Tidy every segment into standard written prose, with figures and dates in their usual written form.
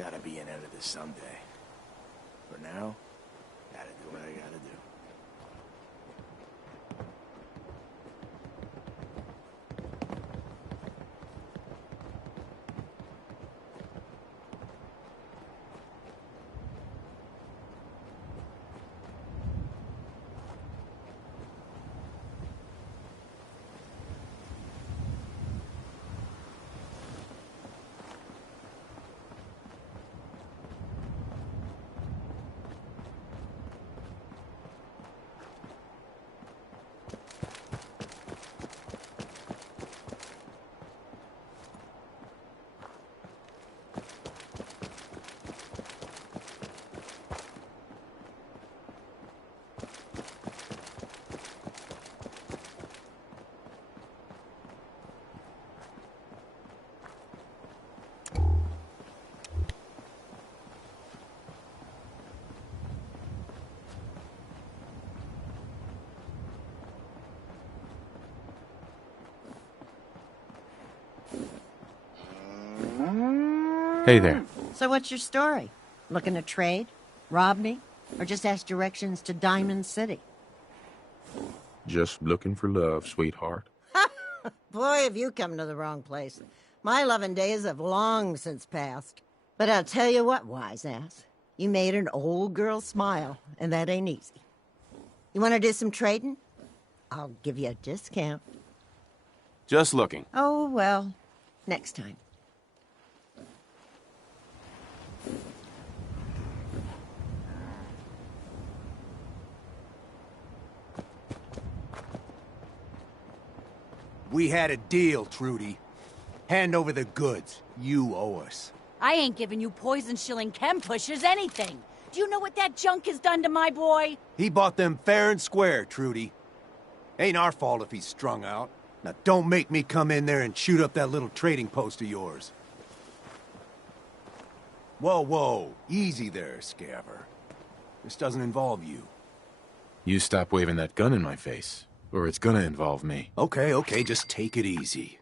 Gotta be an end of this someday. For now, gotta do what I gotta do. Hey there. So what's your story? Looking to trade? Rob me? Or just ask directions to Diamond City? Just looking for love, sweetheart. Boy, have you come to the wrong place. My loving days have long since passed. But I'll tell you what, wise ass. You made an old girl smile, and that ain't easy. You want to do some trading? I'll give you a discount. Just looking. Oh, well, next time. We had a deal, Trudy. Hand over the goods. You owe us. I ain't giving you poison-shilling chem pushers anything. Do you know what that junk has done to my boy? He bought them fair and square, Trudy. Ain't our fault if he's strung out. Now don't make me come in there and shoot up that little trading post of yours. Whoa, whoa. Easy there, Scaver. This doesn't involve you. You stop waving that gun in my face, or it's gonna involve me. Okay, just take it easy.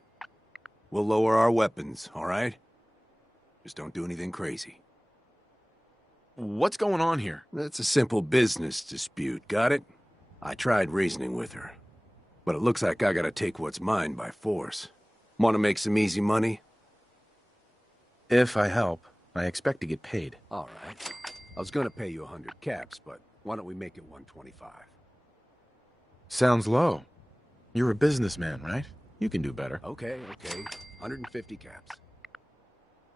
We'll lower our weapons, all right? Just don't do anything crazy. What's going on here? It's a simple business dispute, got it? I tried reasoning with her, but it looks like I gotta take what's mine by force. Want to make some easy money? If I help, I expect to get paid. All right. I was gonna pay you 100 caps, but why don't we make it 125? Sounds low. You're a businessman, right? You can do better. Okay. 150 caps.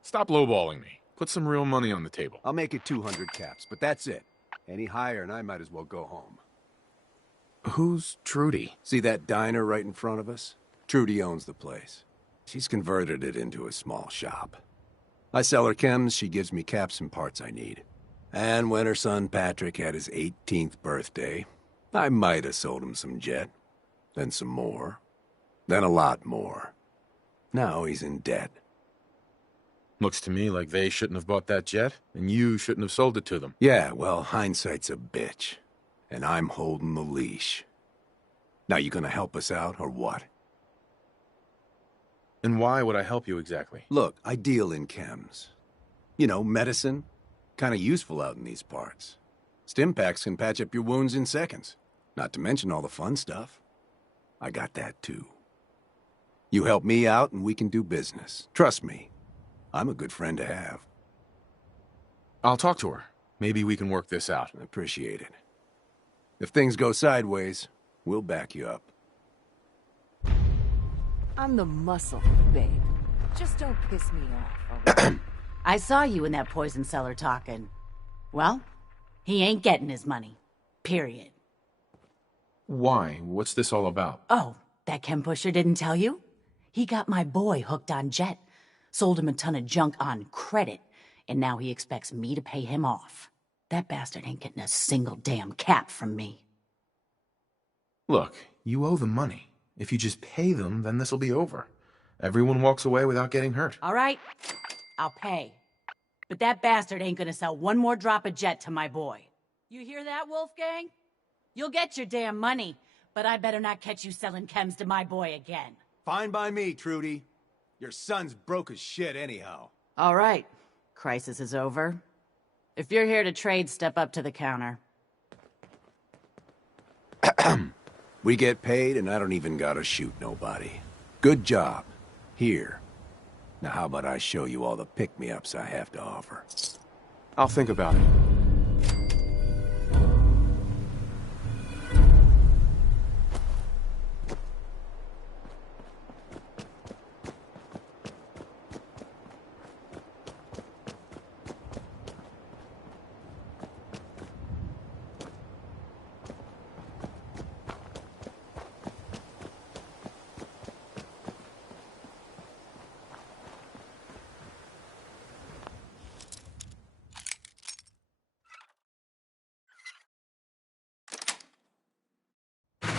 Stop lowballing me. Put some real money on the table. I'll make it 200 caps, but that's it. Any higher and I might as well go home. Who's Trudy? See that diner right in front of us? Trudy owns the place. She's converted it into a small shop. I sell her chems, she gives me caps and parts I need. And when her son Patrick had his 18th birthday, I might have sold him some jet. Then some more. Then a lot more. Now he's in debt. Looks to me like they shouldn't have bought that jet, and you shouldn't have sold it to them. Yeah, well, hindsight's a bitch. And I'm holding the leash. Now you gonna help us out, or what? And why would I help you exactly? Look, I deal in chems. You know, medicine. Kinda useful out in these parts. Stim packs can patch up your wounds in seconds. Not to mention all the fun stuff. I got that too. You help me out and we can do business. Trust me, I'm a good friend to have. I'll talk to her. Maybe we can work this out. I appreciate it. If things go sideways, we'll back you up. I'm the muscle, babe. Just don't piss me off. Okay? I saw you in that poison cellar talking. Well, he ain't getting his money. Period. Why? What's this all about? Oh, that chem pusher didn't tell you? He got my boy hooked on jet, sold him a ton of junk on credit, and now he expects me to pay him off. That bastard ain't getting a single damn cap from me. Look, you owe them money. If you just pay them, then this'll be over. Everyone walks away without getting hurt. All right, I'll pay. But that bastard ain't gonna sell one more drop of jet to my boy. You hear that, Wolfgang? You'll get your damn money, but I'd better not catch you selling chems to my boy again. Fine by me, Trudy. Your son's broke as shit anyhow. All right. Crisis is over. If you're here to trade, step up to the counter. We get paid and I don't even gotta shoot nobody. Good job. Here. Now how about I show you all the pick-me-ups I have to offer? I'll think about it.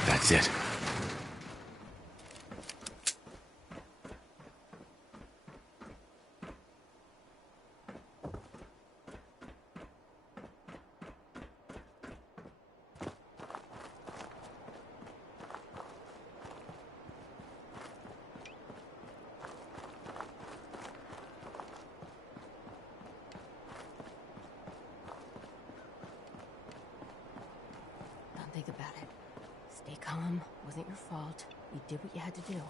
That's it. Don't think about it. Stay calm. Wasn't your fault. You did what you had to do.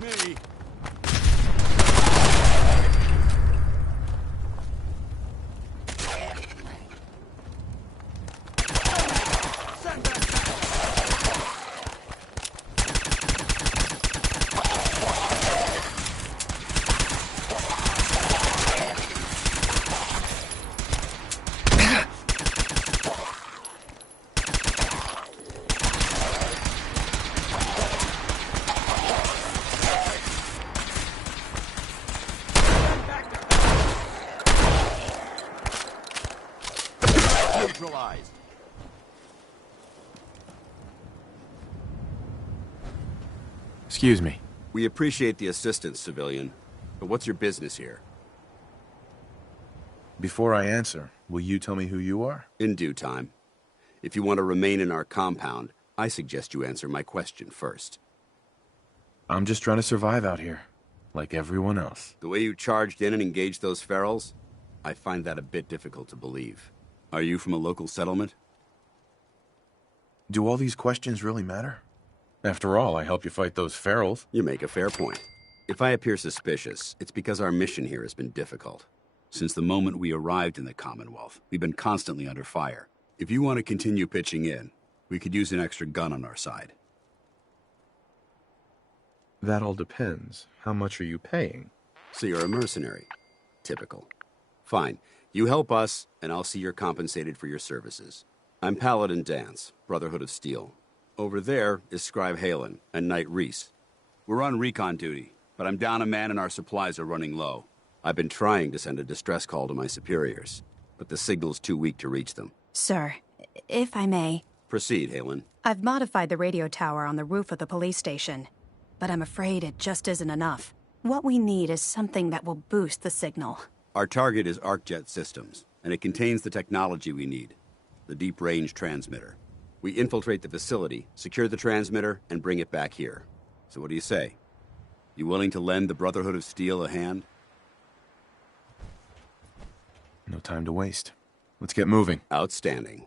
me. Neutralized. Excuse me. We appreciate the assistance, civilian. But what's your business here? Before I answer, will you tell me who you are? In due time. If you want to remain in our compound, I suggest you answer my question first. I'm just trying to survive out here, like everyone else. The way you charged in and engaged those ferals, I find that a bit difficult to believe. Are you from a local settlement? Do all these questions really matter? After all, I helped you fight those ferals. You make a fair point. If I appear suspicious, it's because our mission here has been difficult. Since the moment we arrived in the Commonwealth, we've been constantly under fire. If you want to continue pitching in, we could use an extra gun on our side. That all depends. How much are you paying? So you're a mercenary. Typical. Fine. You help us, and I'll see you're compensated for your services. I'm Paladin Dance, Brotherhood of Steel. Over there is Scribe Halen and Knight Reese. We're on recon duty, but I'm down a man and our supplies are running low. I've been trying to send a distress call to my superiors, but the signal's too weak to reach them. Sir, if I may... Proceed, Halen. I've modified the radio tower on the roof of the police station, but I'm afraid it just isn't enough. What we need is something that will boost the signal. Our target is ArcJet Systems, and it contains the technology we need. The deep-range transmitter. We infiltrate the facility, secure the transmitter, and bring it back here. So what do you say? You willing to lend the Brotherhood of Steel a hand? No time to waste. Let's get moving. Outstanding.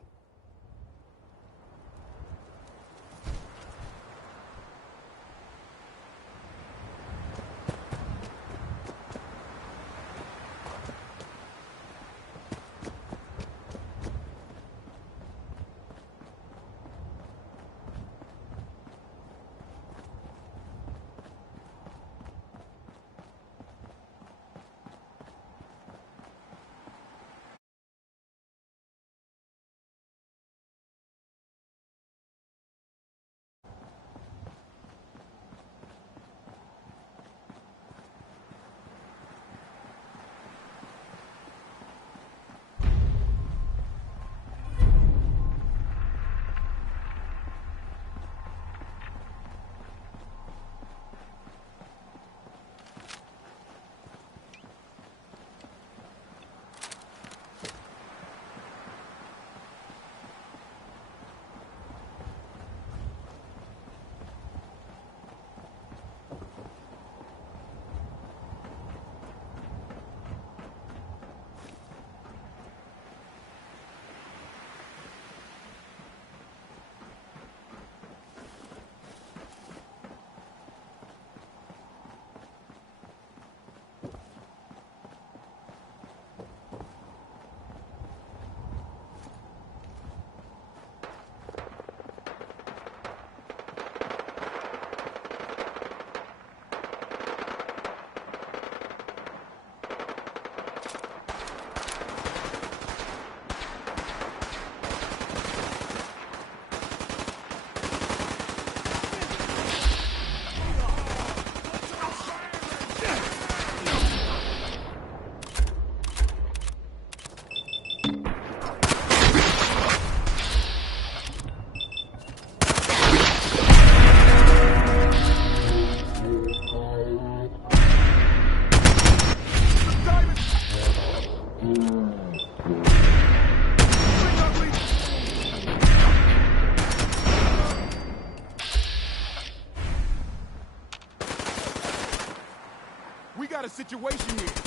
got a situation here.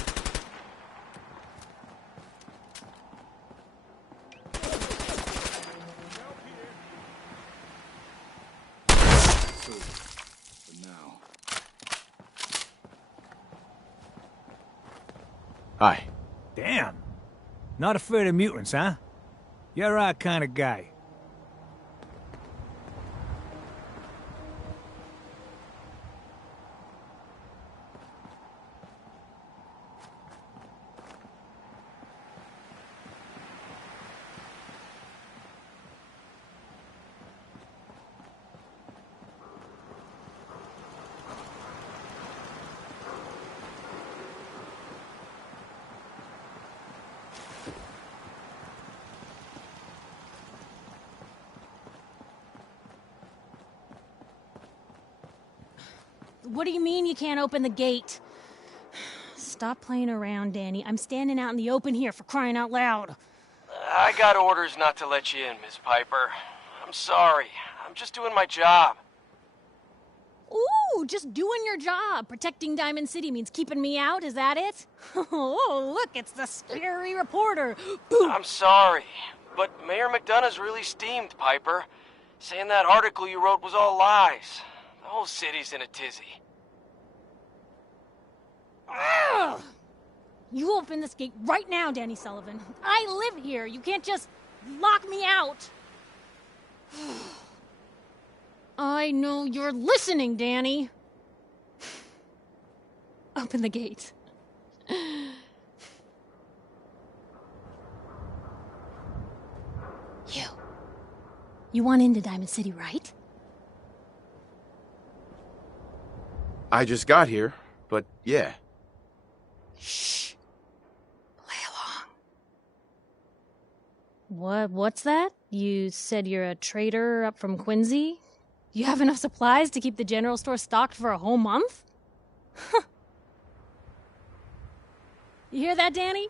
Hi. Damn. Not afraid of mutants, huh? You're our kind of guy. What do you mean you can't open the gate? Stop playing around, Danny. I'm standing out in the open here for crying out loud. I got orders not to let you in, Miss Piper. I'm sorry. I'm just doing my job. Ooh, just doing your job. Protecting Diamond City means keeping me out, is that it? Oh, look, it's the scary reporter. Boom. I'm sorry, but Mayor McDonough's really steamed, Piper. Saying that article you wrote was all lies. The whole city's in a tizzy. Ugh. You open this gate right now, Danny Sullivan. I live here. You can't just lock me out. I know you're listening, Danny. Open the gate. You want into Diamond City, right? I just got here, but yeah. Shh. Play along. What's that? You said you're a trader up from Quincy? You have enough supplies to keep the general store stocked for a whole month? You hear that, Danny?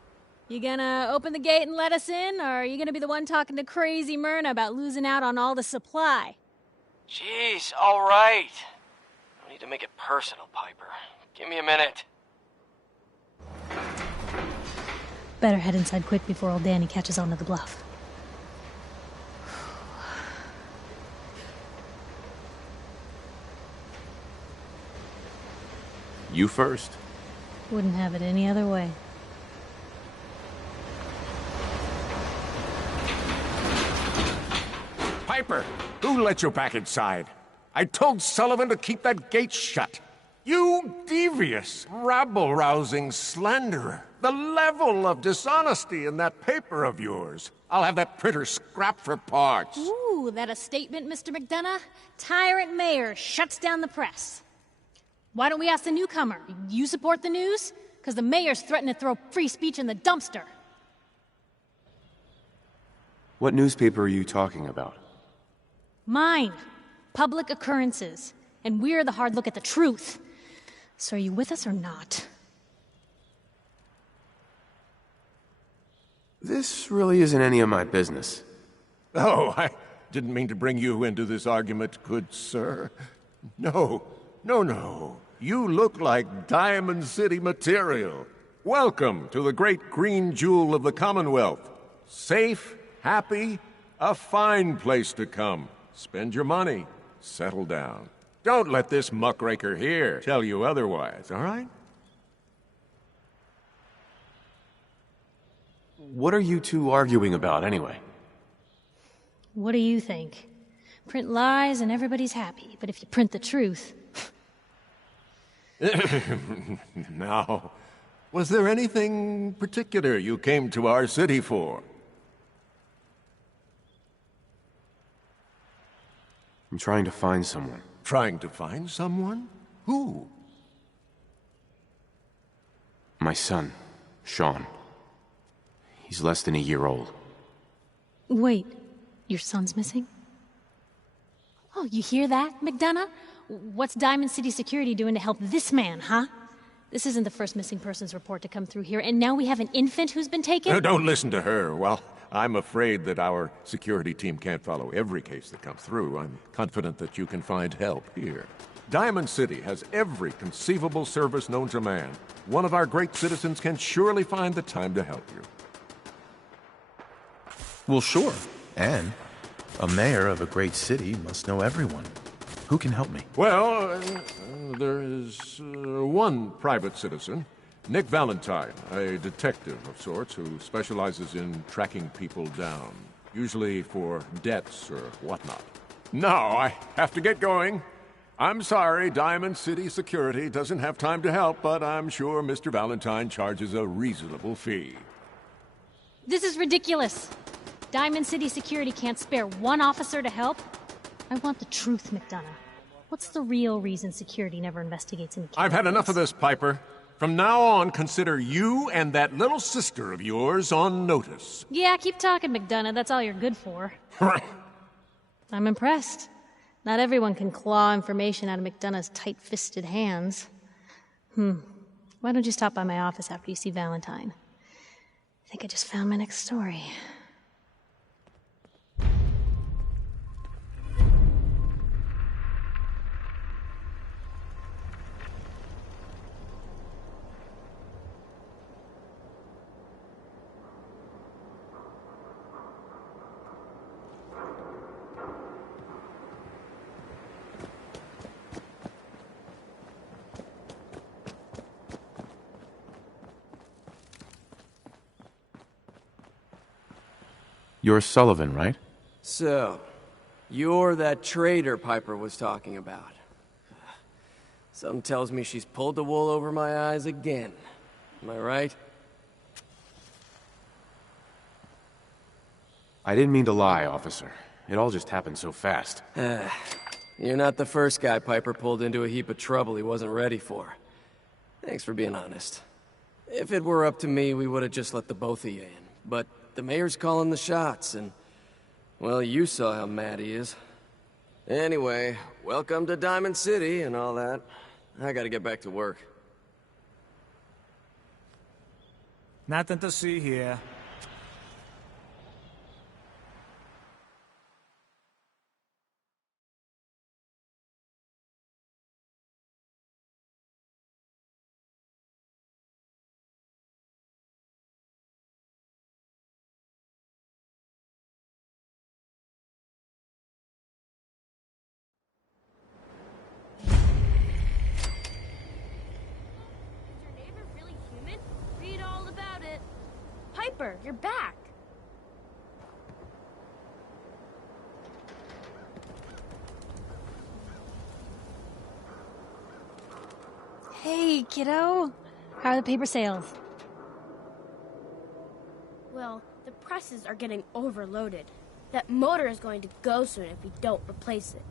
You gonna open the gate and let us in, or are you gonna be the one talking to crazy Myrna about losing out on all the supply? Jeez, all right. No need to make it personal, Piper. Give me a minute. Better head inside quick before old Danny catches on to the bluff. You first. Wouldn't have it any other way. Piper, who let you back inside? I told Sullivan to keep that gate shut. You devious, rabble-rousing slanderer. The level of dishonesty in that paper of yours. I'll have that printer scrapped for parts. Ooh, that a statement, Mr. McDonough? Tyrant mayor shuts down the press. Why don't we ask the newcomer? You support the news? Because the mayor's threatened to throw free speech in the dumpster. What newspaper are you talking about? Mine. Public Occurrences. And we're the hard look at the truth. So are you with us or not? This really isn't any of my business. Oh, I didn't mean to bring you into this argument, good sir. No. You look like Diamond City material. Welcome to the great green jewel of the Commonwealth. Safe, happy, a fine place to come. Spend your money. Settle down. Don't let this muckraker here tell you otherwise, all right? What are you two arguing about, anyway? What do you think? Print lies and everybody's happy, but if you print the truth... Now, was there anything particular you came to our city for? I'm trying to find someone. Trying to find someone? Who? My son, Sean. He's less than a year old. Wait, your son's missing? Oh, you hear that, McDonough? What's Diamond City Security doing to help this man, huh? This isn't the first missing persons report to come through here, and now we have an infant who's been taken? Don't listen to her. Well, I'm afraid that our security team can't follow every case that comes through. I'm confident that you can find help here. Diamond City has every conceivable service known to man. One of our great citizens can surely find the time to help you. Well, sure. And a mayor of a great city must know everyone. Who can help me? Well, there is one private citizen. Nick Valentine, a detective of sorts who specializes in tracking people down, usually for debts or whatnot. Now I have to get going. I'm sorry, Diamond City Security doesn't have time to help, but I'm sure Mr. Valentine charges a reasonable fee. This is ridiculous. Diamond City Security can't spare one officer to help. I want the truth, McDonough. What's the real reason security never investigates any cases? I've had enough of this, Piper. From now on, consider you and that little sister of yours on notice. Yeah, keep talking, McDonough. That's all you're good for. I'm impressed. Not everyone can claw information out of McDonough's tight-fisted hands. Why don't you stop by my office after you see Valentine? I think I just found my next story. You're Sullivan, right? So, you're that traitor Piper was talking about. Something tells me she's pulled the wool over my eyes again. Am I right? I didn't mean to lie, officer. It all just happened so fast. You're not the first guy Piper pulled into a heap of trouble he wasn't ready for. Thanks for being honest. If it were up to me, we would have just let the both of you in. But the mayor's calling the shots, and... well, you saw how mad he is. Anyway, welcome to Diamond City and all that. I gotta get back to work. Nothing to see here. Piper, you're back. Hey, kiddo. How are the paper sales? Well, the presses are getting overloaded. That motor is going to go soon if we don't replace it.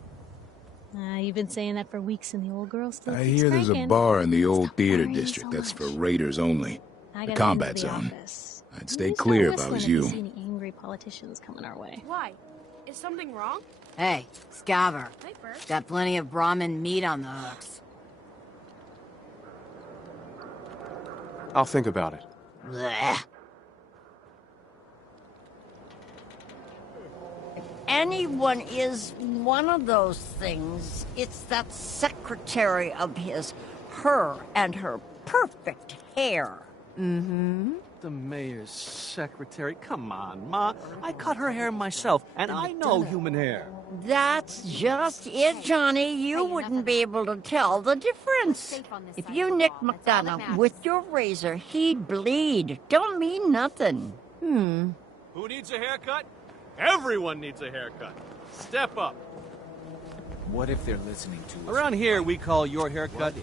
You've been saying that for weeks and the old girl still I keeps hear there's a cranking. bar in the old Stop theater worrying district so that's for much. raiders only. I The gotta combat get into the zone. office. I'd stay Start clear if I whistling was if you you. see any angry politicians coming our way. Why? Is something wrong? Hey, Scaver. Piper? Got plenty of Brahmin meat on the hooks. I'll think about it. Blech. If anyone is one of those things, it's that secretary of his, her and her perfect hair. Mm-hmm. The mayor's secretary. Come on, Ma. I cut her hair myself, and I know human hair. That's just it, Johnny. You wouldn't be able to tell the difference. If you nicked McDonough with your razor, he'd bleed. Don't mean nothing. Who needs a haircut? Everyone needs a haircut. Step up. What if they're listening to us? Around here, we call your haircut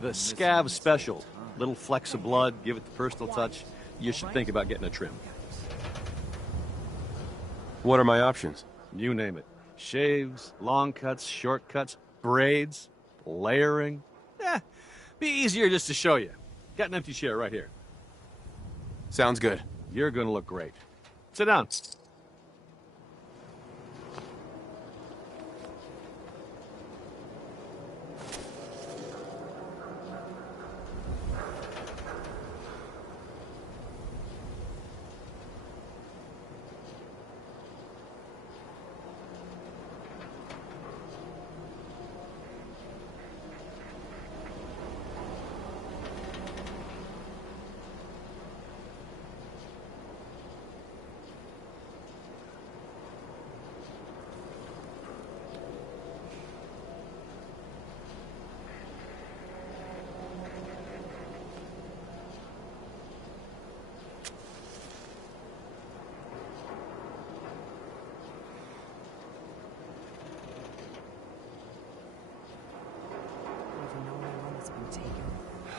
the Scav Special. Little flecks of blood, give it the personal touch. You should think about getting a trim. What are my options? You name it. Shaves, long cuts, short cuts, braids, layering. Be easier just to show you. Got an empty chair right here. Sounds good. You're gonna look great. Sit down.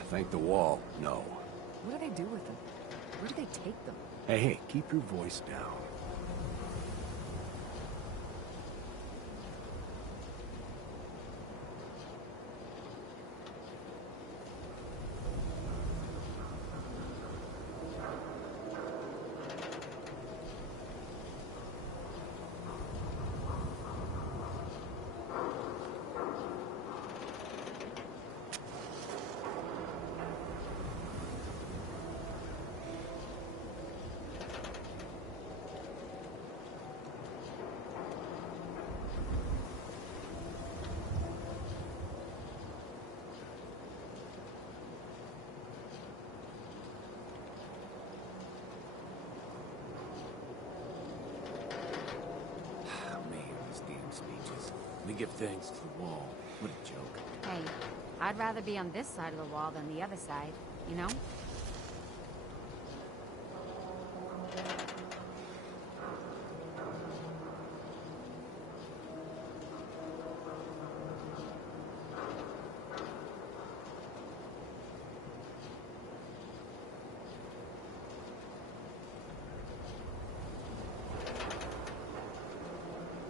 Thank the wall, no. What do they do with them? Where do they take them? Hey, keep your voice down. We give thanks to the wall. What a joke. Hey, I'd rather be on this side of the wall than the other side, you know?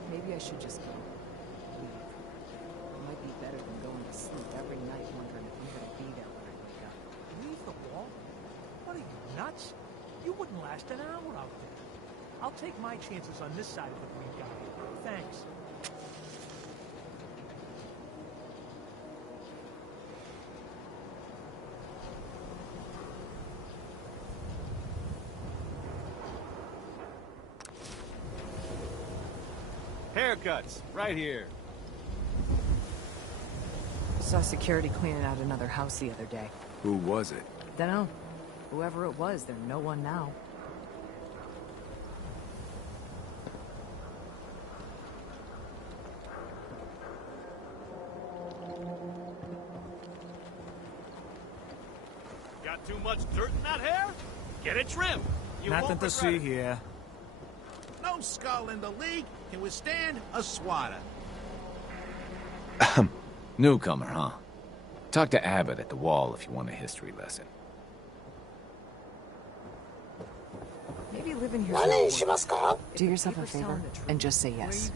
Maybe I should just go. It might be better than going to sleep every night wondering if I'm gonna be there when I wake up. Leave the wall? What are you, nuts? You wouldn't last an hour out there. I'll take my chances on this side of the green guy. Thanks. Haircuts, right here. Saw security cleaning out another house the other day. Who was it? Dunno. Whoever it was, they're no one now. Got too much dirt in that hair? Get it trimmed. You Nothing won't to regret see it. here. No skull in the league can withstand a swatter. Newcomer, huh? Talk to Abbott at the wall if you want a history lesson. Maybe living here's not worth it. Do yourself a favor and just say yes.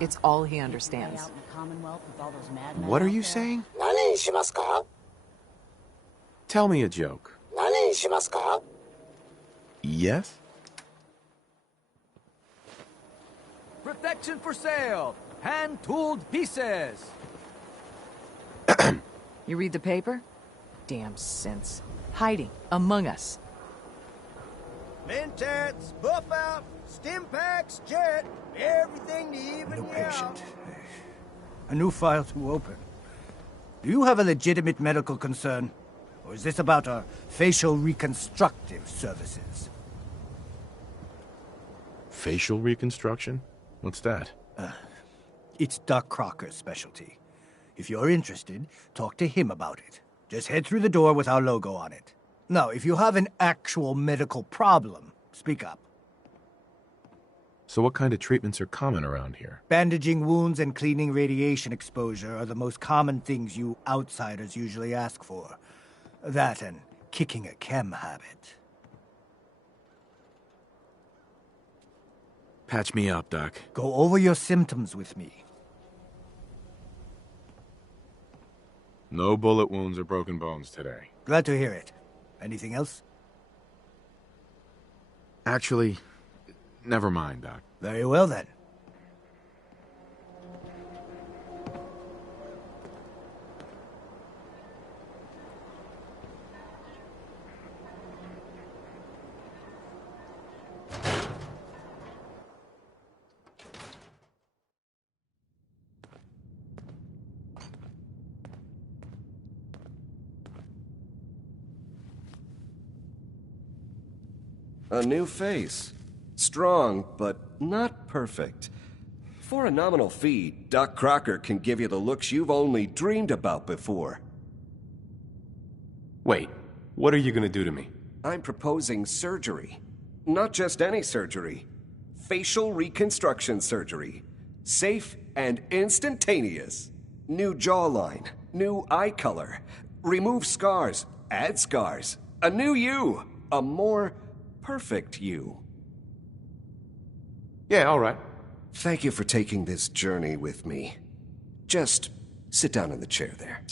It's all he understands. What are you saying? Tell me a joke. Yes? Protection for sale. Hand-tooled pieces. You read the paper? Damn sense. Hiding among us. Mentats, buff out, stim packs, jet, everything to even No you patient. out. A new file to open. Do you have a legitimate medical concern? Or is this about our facial reconstructive services? Facial reconstruction? What's that? It's Doc Crocker's specialty. If you're interested, talk to him about it. Just head through the door with our logo on it. Now, if you have an actual medical problem, speak up. So what kind of treatments are common around here? Bandaging wounds and cleaning radiation exposure are the most common things you outsiders usually ask for. That and kicking a chem habit. Patch me up, Doc. Go over your symptoms with me. No bullet wounds or broken bones today. Glad to hear it. Anything else? Actually, never mind, Doc. Very well, then. A new face. Strong, but not perfect. For a nominal fee, Doc Crocker can give you the looks you've only dreamed about before. Wait, what are you gonna do to me? I'm proposing surgery. Not just any surgery. Facial reconstruction surgery. Safe and instantaneous. New jawline, new eye color. Remove scars, Add scars. A new you. A more perfect you. Yeah, all right. Thank you for taking this journey with me. Just sit down in the chair there.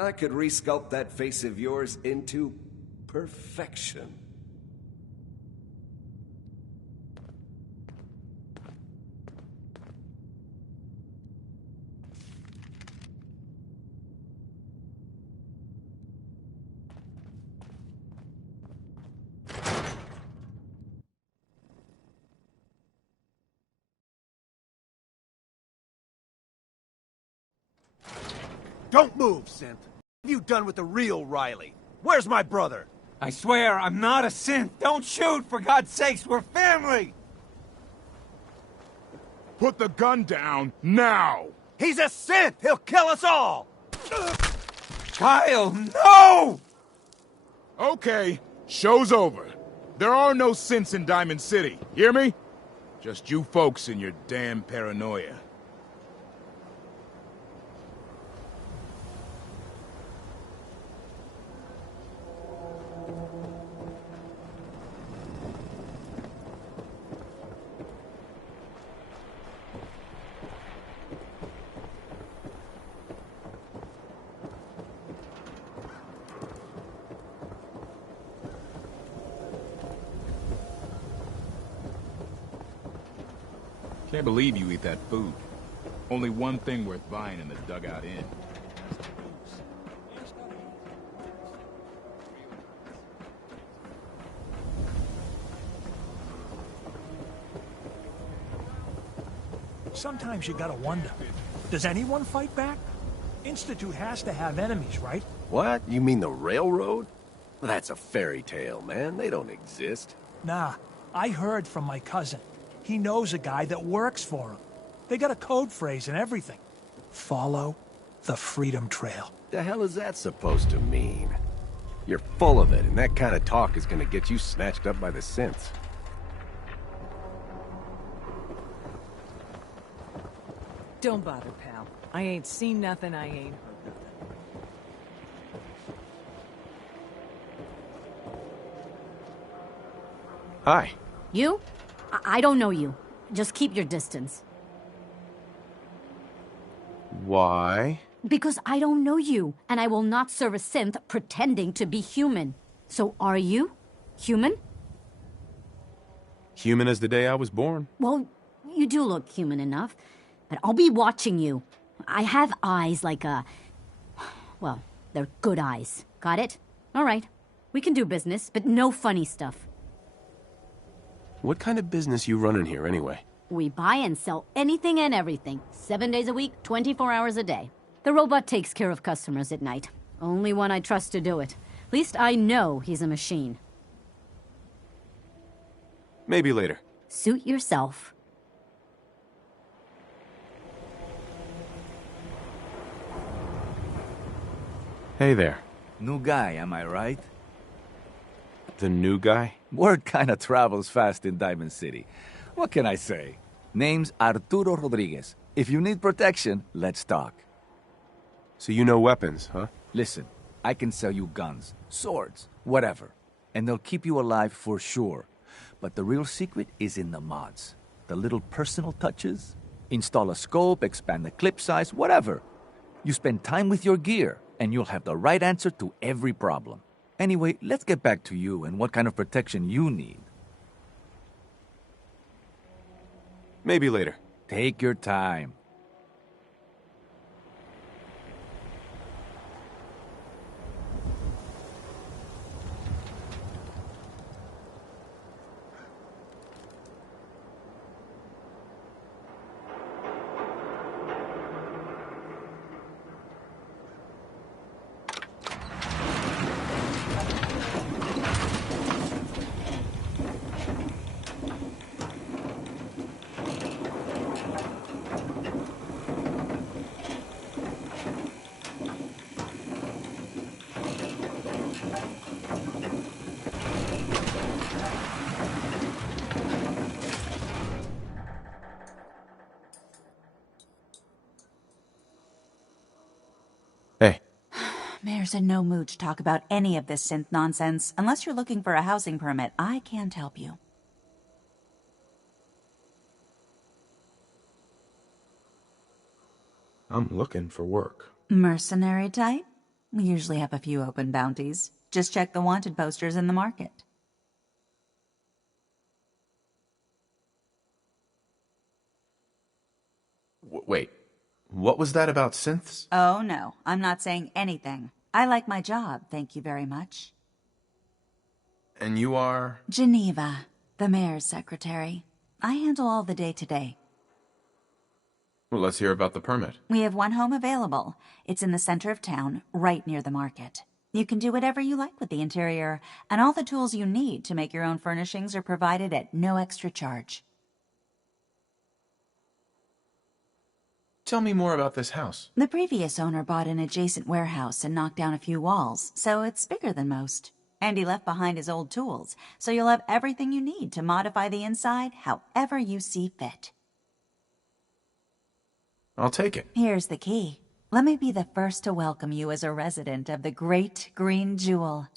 I could resculpt that face of yours into perfection. Don't move, Synth. What have you done with the real Riley? Where's my brother? I swear I'm not a synth. Don't shoot, for God's sakes. We're family. Put the gun down now. He's a synth. He'll kill us all. Kyle, no! Okay, show's over. There are no synths in Diamond City. Hear me? Just you folks and your damn paranoia. Can't believe you eat that food. Only one thing worth buying in the Dugout Inn. Sometimes you gotta wonder, does anyone fight back? Institute has to have enemies, right? What? You mean the railroad? Well, that's a fairy tale, man. They don't exist. Nah, I heard from my cousin. He knows a guy that works for him. They got a code phrase and everything. Follow the Freedom Trail. The hell is that supposed to mean? You're full of it, and that kind of talk is gonna get you snatched up by the synths. Don't bother, pal. I ain't seen nothing, I ain't heard nothing. Hi. You? I don't know you. Just keep your distance. Why? Because I don't know you, and I will not serve a synth pretending to be human. So are you? Human? Human as the day I was born. Well, you do look human enough, but I'll be watching you. I have eyes like a... Well, they're good eyes. Got it? All right. We can do business, but no funny stuff. What kind of business you running here, anyway? We buy and sell anything and everything. 7 days a week, 24 hours a day. The robot takes care of customers at night. Only one I trust to do it. At least I know he's a machine. Maybe later. Suit yourself. Hey there. New guy, am I right? The new guy? Word kinda travels fast in Diamond City. What can I say? Name's Arturo Rodriguez. If you need protection, let's talk. So you know weapons, huh? Listen, I can sell you guns, swords, whatever. And they'll keep you alive for sure. But the real secret is in the mods. The little personal touches. Install a scope, expand the clip size, whatever. You spend time with your gear, and you'll have the right answer to every problem. Anyway, let's get back to you and what kind of protection you need. Maybe later. Take your time. Hey. Mayor's in no mood to talk about any of this synth nonsense. Unless you're looking for a housing permit, I can't help you. I'm looking for work. Mercenary type? We usually have a few open bounties. Just check the wanted posters in the market. Wait, what was that about synths? Oh, no. I'm not saying anything. I like my job, thank you very much. And you are? Geneva, the mayor's secretary. I handle all the day-to-day. Well, let's hear about the permit. We have one home available. It's in the center of town, right near the market. You can do whatever you like with the interior, and all the tools you need to make your own furnishings are provided at no extra charge. Tell me more about this house. The previous owner bought an adjacent warehouse and knocked down a few walls, so it's bigger than most. And he left behind his old tools, so you'll have everything you need to modify the inside however you see fit. I'll take it. Here's the key. Let me be the first to welcome you as a resident of the Great Green Jewel.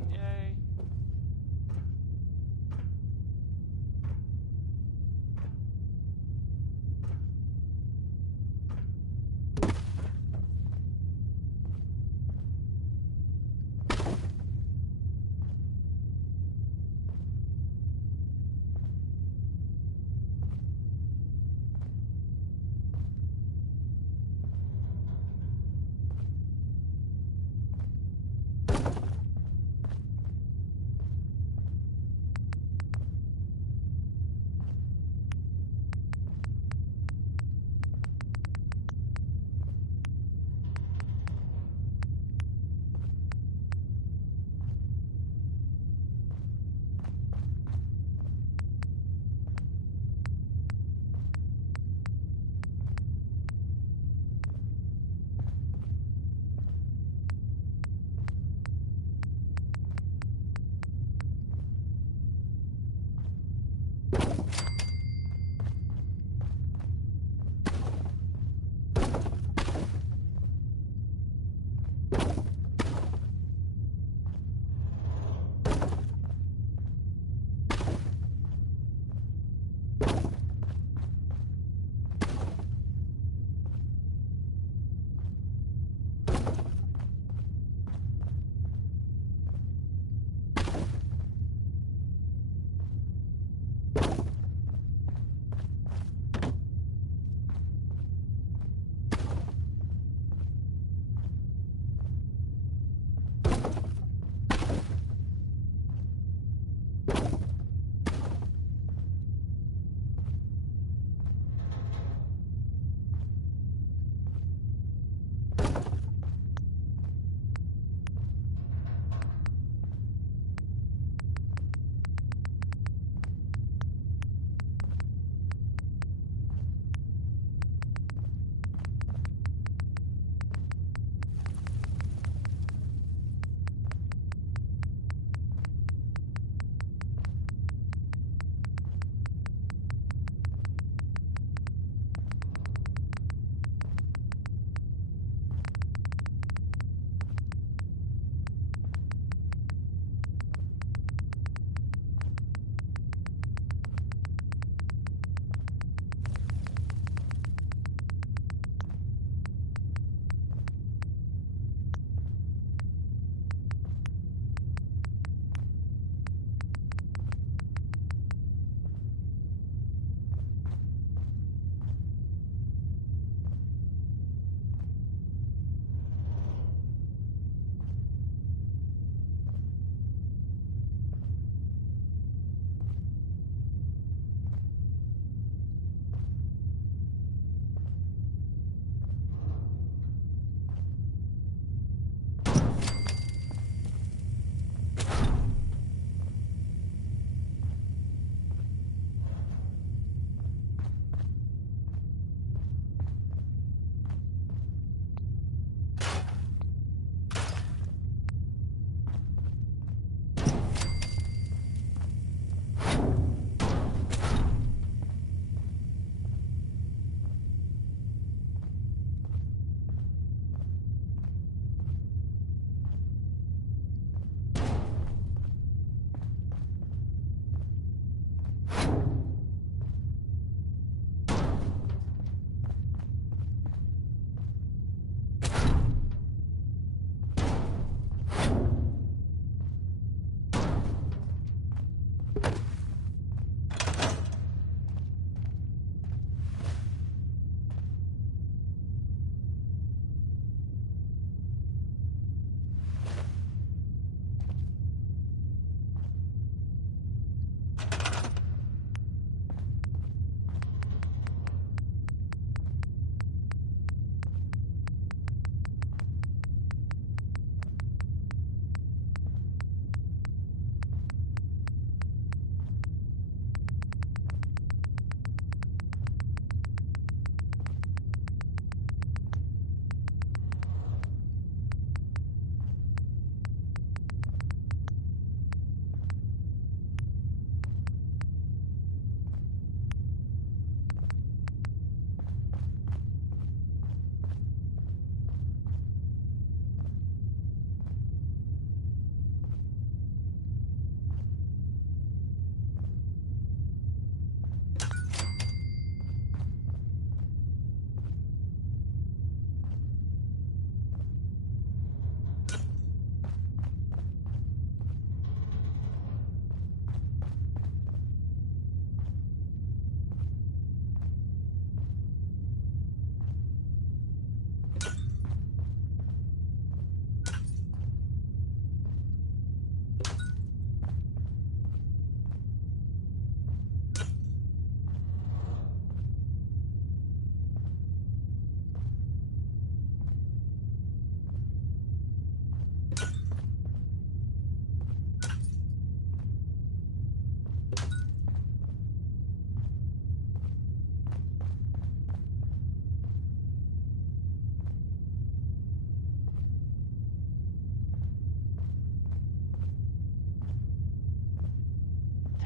done. Yay.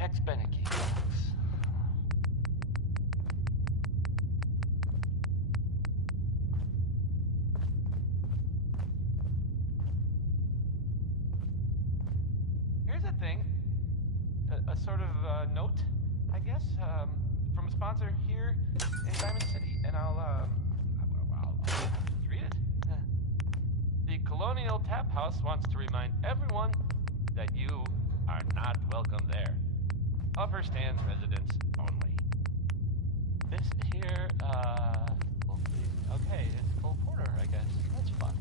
heck's Beneke? Here's a thing. A sort of note, I guess, from a sponsor here in Diamond City, and I'll read it. The Colonial Tap House wants to remind everyone that you are not welcome there. Upper Stands residents only. This here, okay, it's Cole Porter, I guess. That's fun.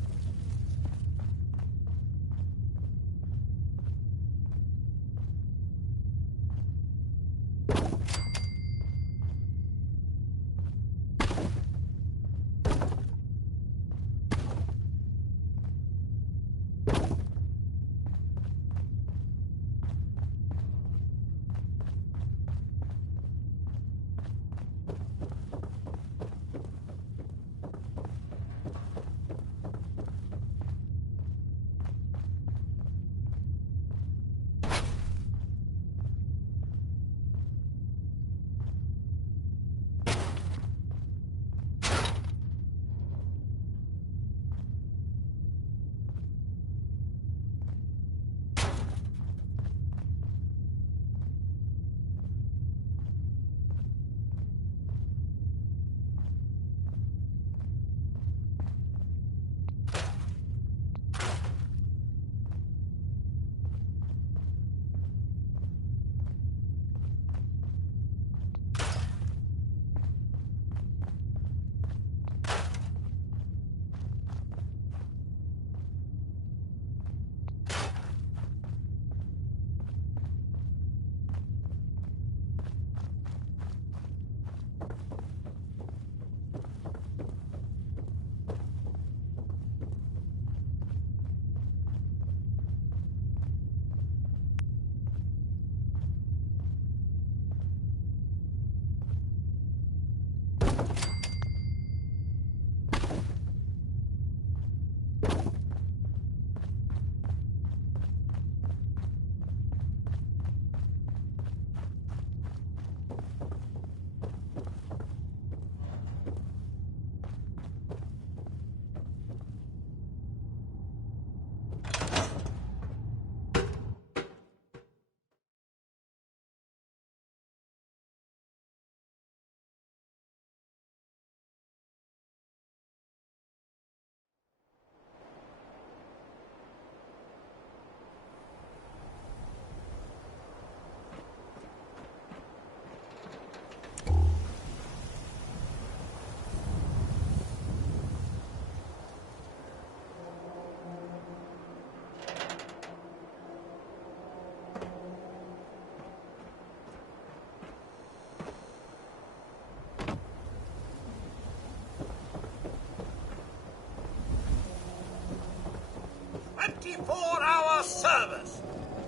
"24-hour service,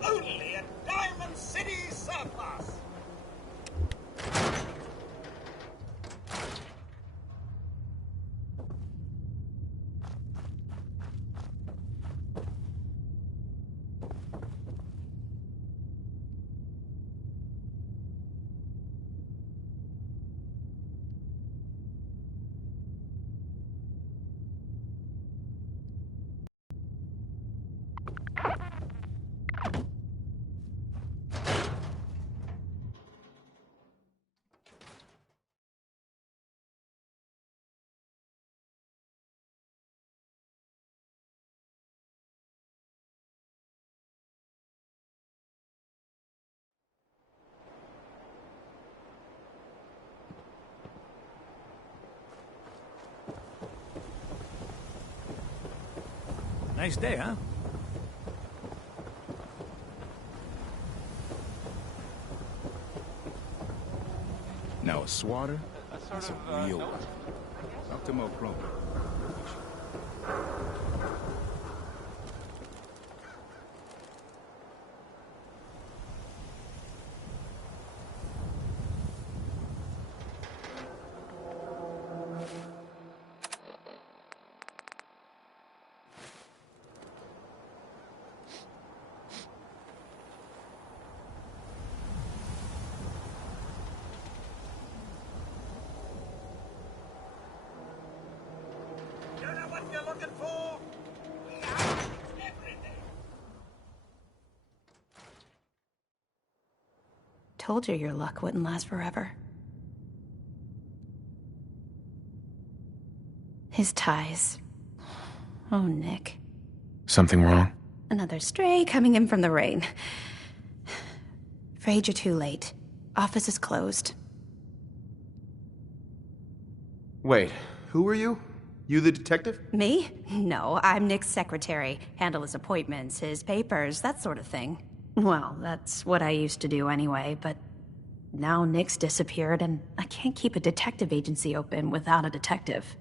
only at Diamond City Surplus." Nice day, huh? Now a swatter? That's a real one. Talk to Mo Pro. looking for? We have everything. Told you your luck wouldn't last forever. His ties. Oh, Nick. Something wrong? Another stray coming in from the rain. Afraid you're too late. Office is closed. Wait, who are you? You the detective? Me? No, I'm Nick's secretary. Handle his appointments, his papers, that sort of thing. Well, that's what I used to do anyway, but now Nick's disappeared and I can't keep a detective agency open without a detective.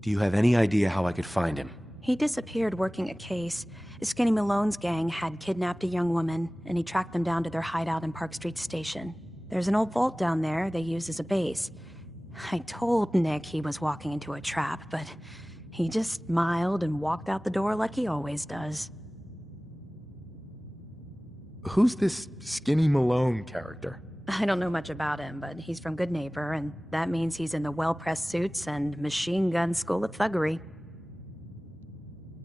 Do you have any idea how I could find him? He disappeared working a case. Skinny Malone's gang had kidnapped a young woman, and he tracked them down to their hideout in Park Street Station. There's an old vault down there they use as a base. I told Nick he was walking into a trap, but he just smiled and walked out the door like he always does. Who's this Skinny Malone character? I don't know much about him, but he's from Good Neighbor, and that means he's in the well-pressed suits and machine gun school of thuggery.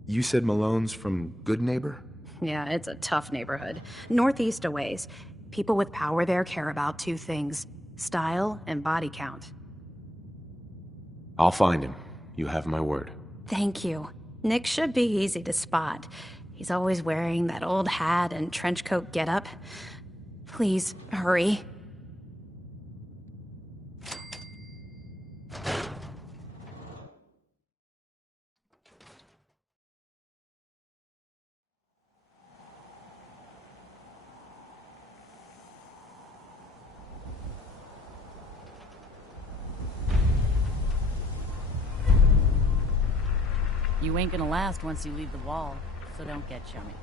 You said Malone's from Good Neighbor? Yeah, it's a tough neighborhood. Northeast a ways. People with power there care about two things: style and body count. I'll find him. You have my word. Thank you. Nick should be easy to spot. He's always wearing that old hat and trench coat getup. Please, hurry. You ain't gonna last once you leave the wall, so don't get chummy.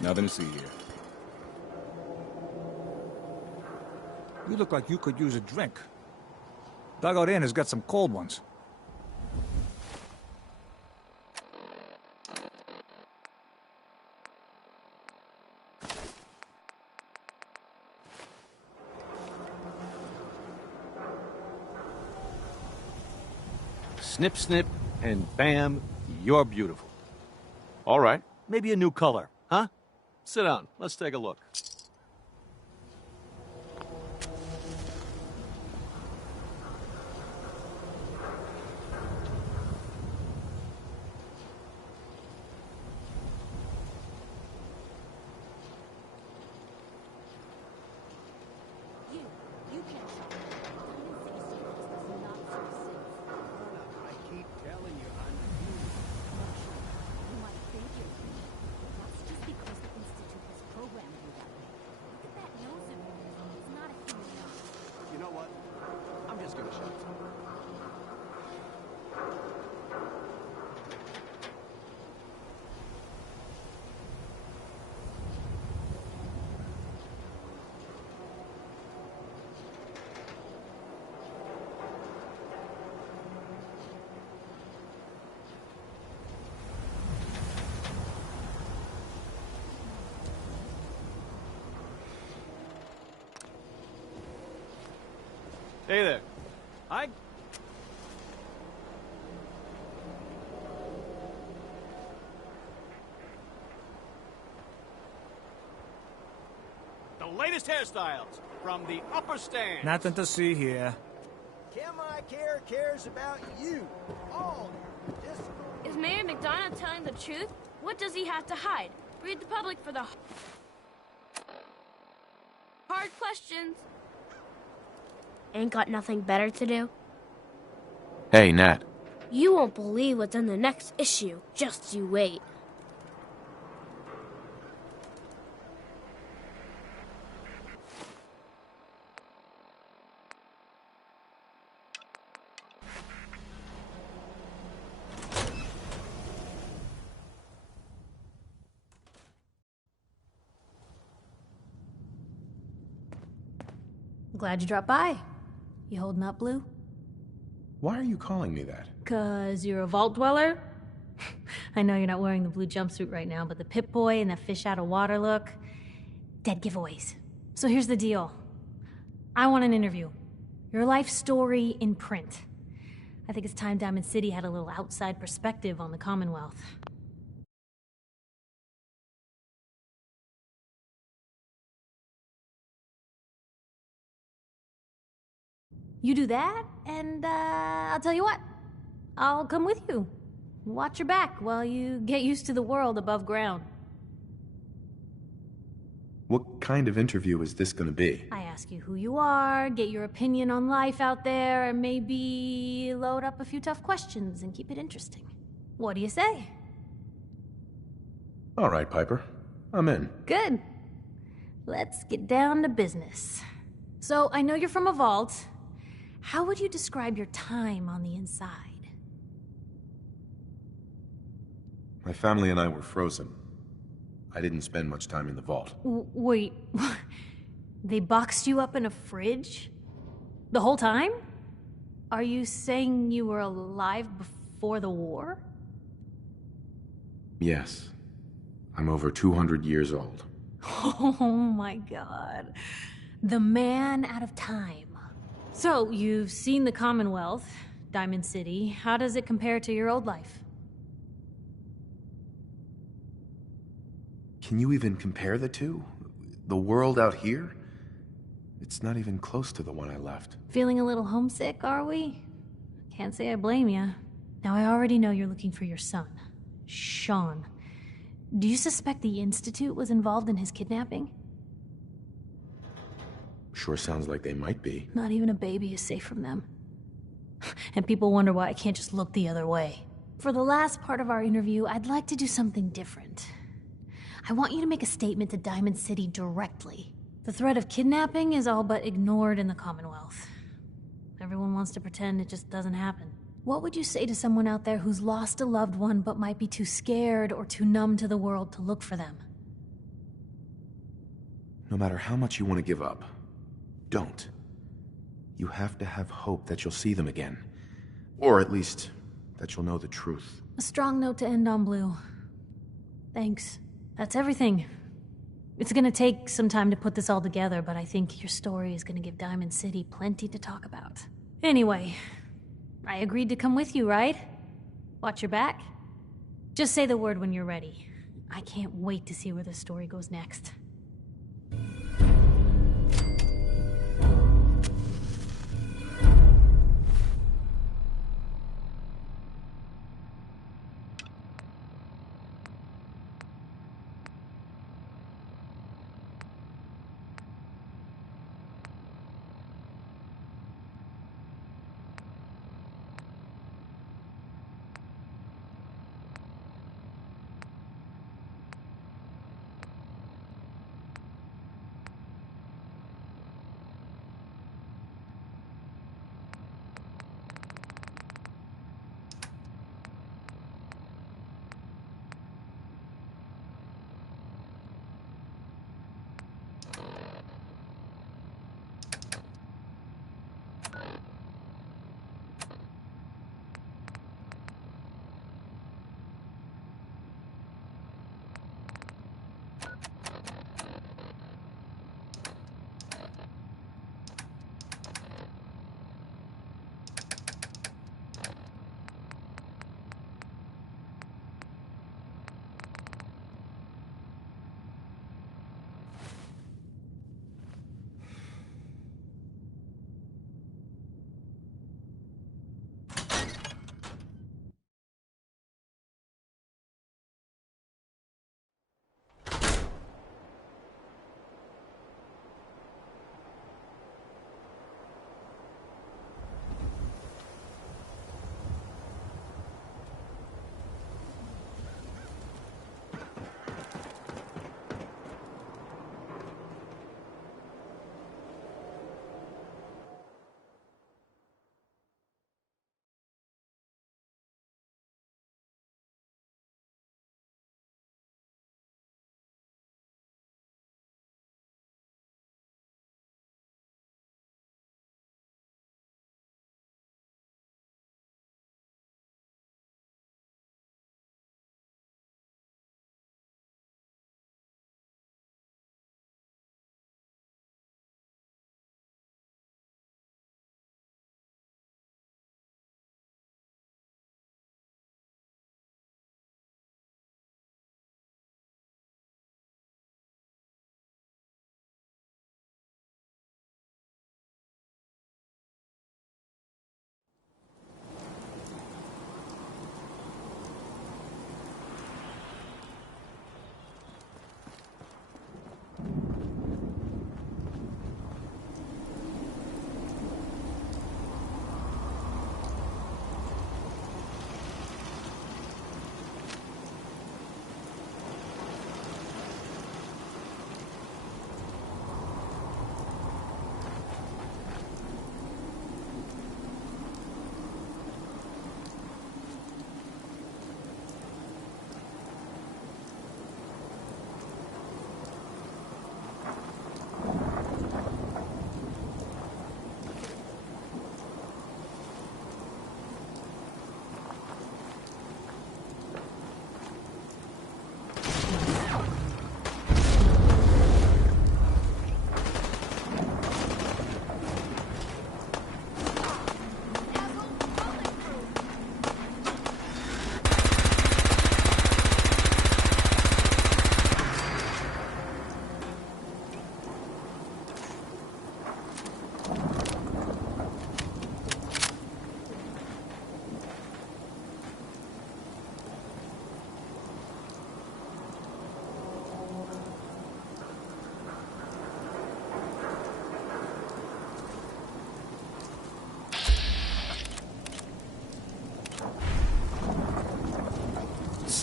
Nothing to see here. You look like you could use a drink. Dugout Inn has got some cold ones. Snip, snip, and bam, you're beautiful. All right, maybe a new color, huh? Sit down, let's take a look. Hey there. The latest hairstyles from the upper stand. Nothing to see here. Care cares about you. All Is Mayor McDonough telling the truth? What does he have to hide? Read the public for the hard questions. Ain't got nothing better to do? Hey, Nat. You won't believe what's in the next issue. Just you wait. Glad you dropped by. You holding up, Blue? Why are you calling me that? 'Cause you're a vault dweller? I know you're not wearing the blue jumpsuit right now, but the Pip-Boy and the fish out of water look, dead giveaways. So here's the deal. I want an interview. Your life story in print. I think it's time Diamond City had a little outside perspective on the Commonwealth. You do that, and I'll tell you what. I'll come with you. Watch your back while you get used to the world above ground. What kind of interview is this gonna be? I ask you who you are, get your opinion on life out there, and maybe load up a few tough questions and keep it interesting. What do you say? All right, Piper. I'm in. Good. Let's get down to business. So, I know you're from a vault. How would you describe your time on the inside? My family and I were frozen. I didn't spend much time in the vault. Wait, they boxed you up in a fridge? The whole time? Are you saying you were alive before the war? Yes. I'm over 200 years old. Oh my god. The man out of time. So, you've seen the Commonwealth, Diamond City. How does it compare to your old life? Can you even compare the two? The world out here? It's not even close to the one I left. Feeling a little homesick, are we? Can't say I blame you. Now, I already know you're looking for your son, Sean. Do you suspect the Institute was involved in his kidnapping? Sure sounds like they might be. Not even a baby is safe from them. And people wonder why I can't just look the other way. For the last part of our interview, I'd like to do something different. I want you to make a statement to Diamond City directly. The threat of kidnapping is all but ignored in the Commonwealth. Everyone wants to pretend it just doesn't happen. What would you say to someone out there who's lost a loved one but might be too scared or too numb to the world to look for them? No matter how much you want to give up, don't. You have to have hope that you'll see them again. Or at least, that you'll know the truth. A strong note to end on, Blue. Thanks. That's everything. It's gonna take some time to put this all together, but I think your story is gonna give Diamond City plenty to talk about. Anyway, I agreed to come with you, right? Watch your back? Just say the word when you're ready. I can't wait to see where the story goes next.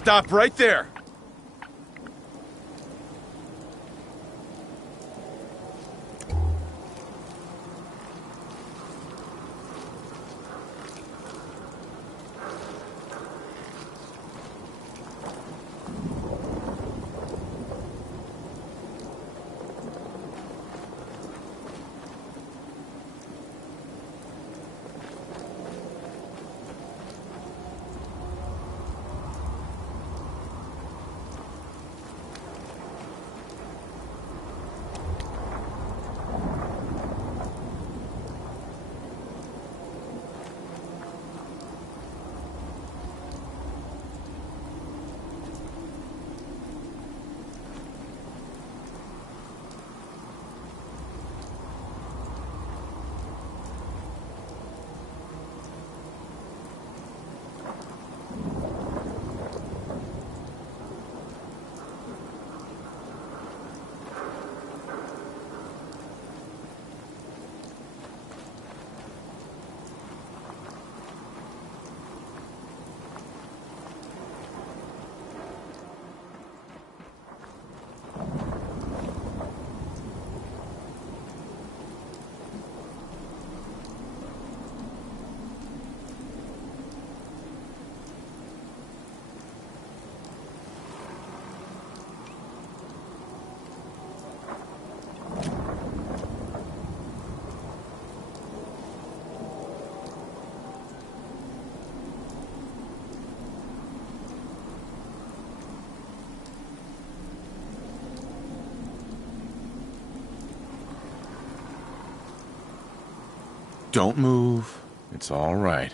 Stop right there! Don't move. It's all right.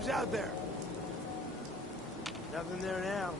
Who's out there? Nothing there now.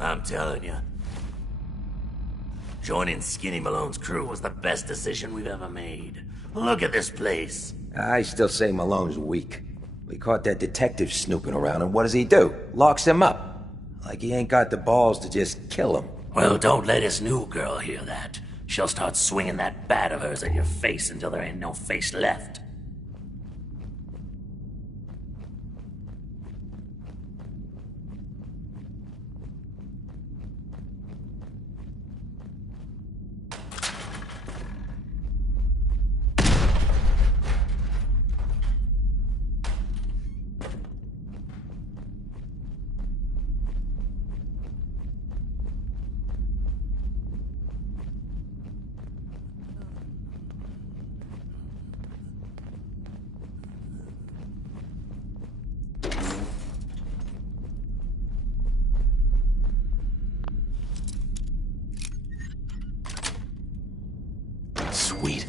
I'm telling you. Joining Skinny Malone's crew was the best decision we've ever made. Look at this place. I still say Malone's weak. We caught that detective snooping around, and what does he do? Locks him up. Like he ain't got the balls to just kill him. Well, don't let this new girl hear that. She'll start swinging that bat of hers at your face until there ain't no face left. Sweet.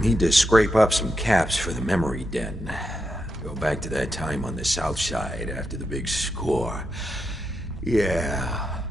Need to scrape up some caps for the memory den. Go back to that time on the south side after the big score. Yeah.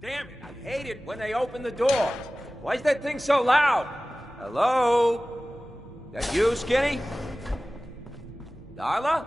Damn it, I hate it when they open the door. Why is that thing so loud? Hello? That you, Skinny? Darla?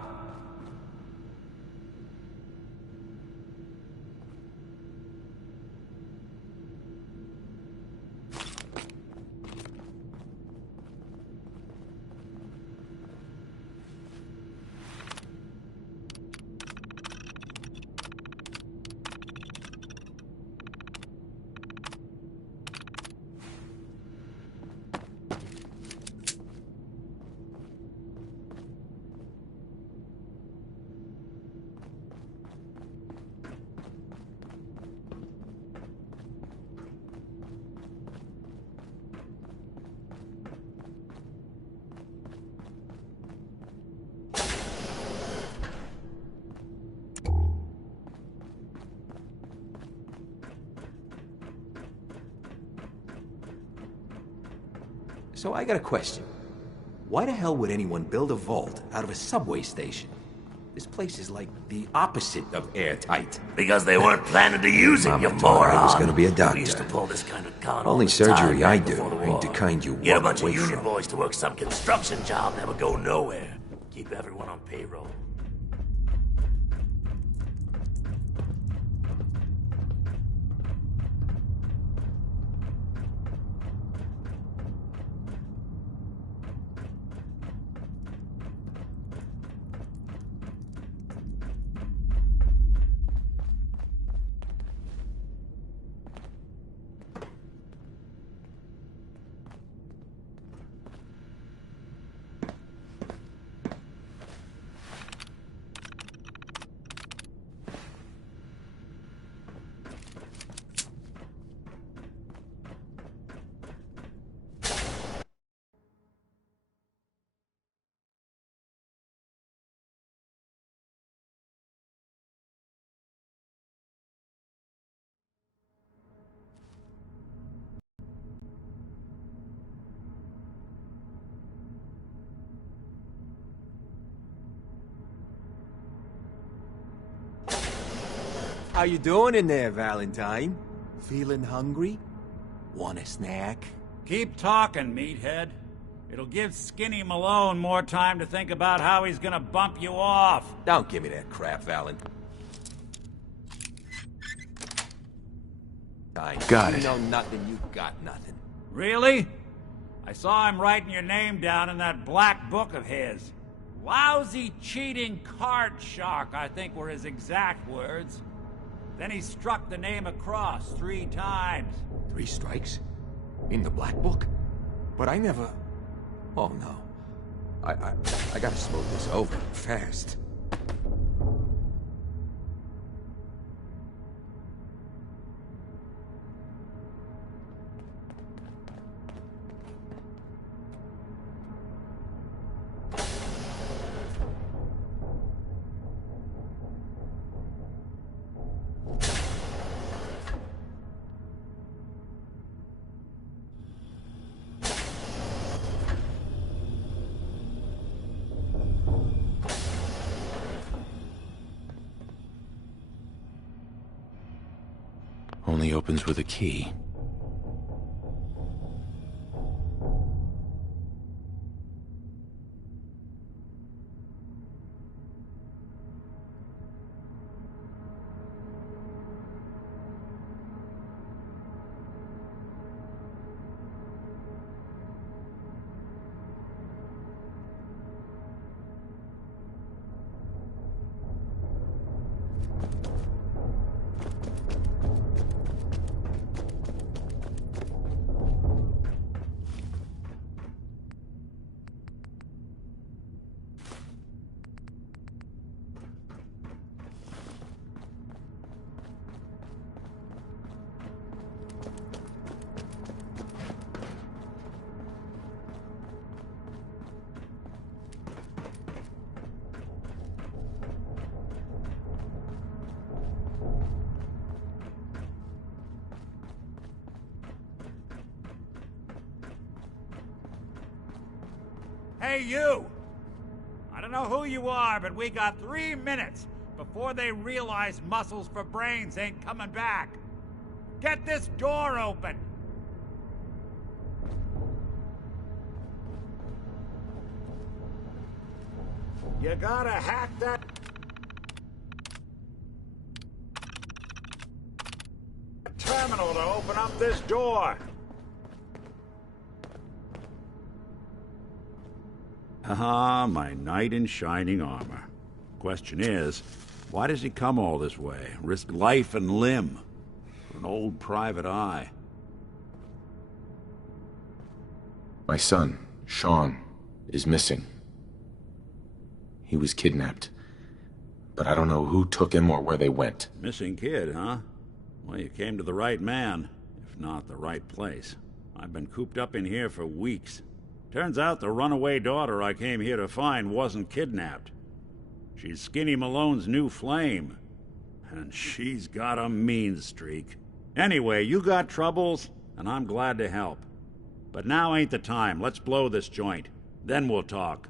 So I got a question. Why the hell would anyone build a vault out of a subway station? This place is like the opposite of airtight. Because they weren't planning to use it, you Mama thought moron. I was gonna be a doctor. We used to pull this kind of con all Only the surgery time I back do before the ain't war. the kind you Get a walk bunch away of union from. boys to work some construction job that would go nowhere. Keep everyone on payroll. How you doing in there, Valentine? Feeling hungry? Want a snack? Keep talking, meathead. It'll give Skinny Malone more time to think about how he's gonna bump you off. Don't give me that crap, Valentine. Got it. You know nothing, you got nothing. Really? I saw him writing your name down in that black book of his. Lousy, cheating card shark, I think were his exact words. Then he struck the name across 3 times. 3 strikes? In the black book? But I never... Oh no. I gotta smooth this over fast. Only opens with a key. Hey, you! I don't know who you are, but we got 3 minutes before they realize muscles for brains ain't coming back. Get this door open! You gotta hack that terminal to open up this door. Haha, my knight in shining armor. Question is, why does he come all this way? Risk life and limb for an old private eye. My son, Sean, is missing. He was kidnapped. But I don't know who took him or where they went. Missing kid, huh? Well, you came to the right man, if not the right place. I've been cooped up in here for weeks. Turns out the runaway daughter I came here to find wasn't kidnapped. She's Skinny Malone's new flame. And she's got a mean streak. Anyway, you got troubles, and I'm glad to help. But now ain't the time. Let's blow this joint. Then we'll talk.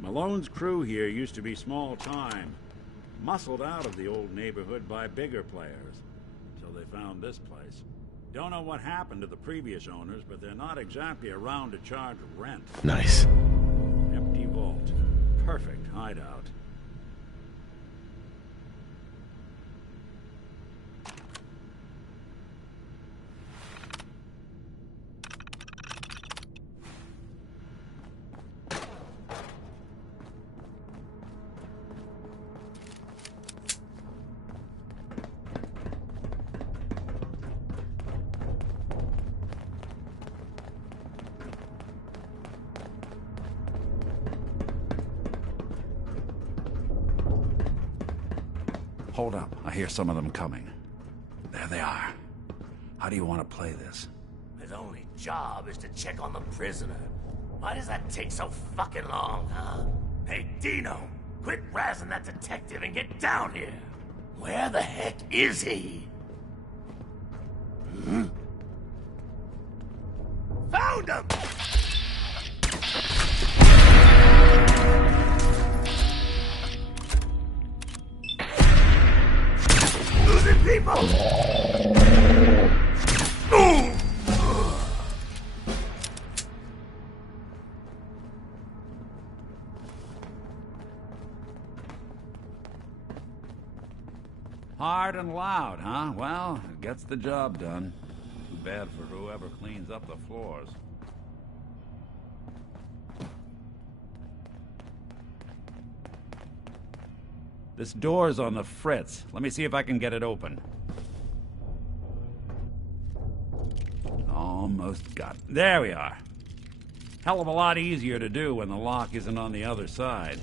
Malone's crew here used to be small time. Muscled out of the old neighborhood by bigger players. They found this place. Don't know what happened to the previous owners, but they're not exactly around to charge rent. Nice. Empty vault. Perfect hideout. Hold up. I hear some of them coming. There they are. How do you want to play this? His only job is to check on the prisoner. Why does that take so fucking long, huh? Hey, Dino, quit razzing that detective and get down here. Where the heck is he? Found him! Hard and loud, huh? Well, it gets the job done. Too bad for whoever cleans up the floors. This door's on the fritz. Let me see if I can get it open. Almost got it. There we are. Hell of a lot easier to do when the lock isn't on the other side.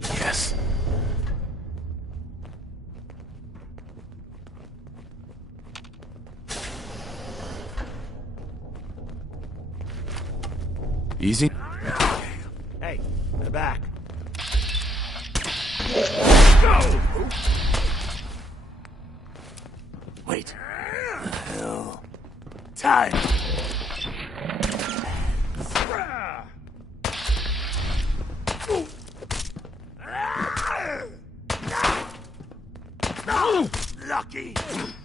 Yes. Easy. Hey, they're back. Go! Wait. The hell? Time! Lucky!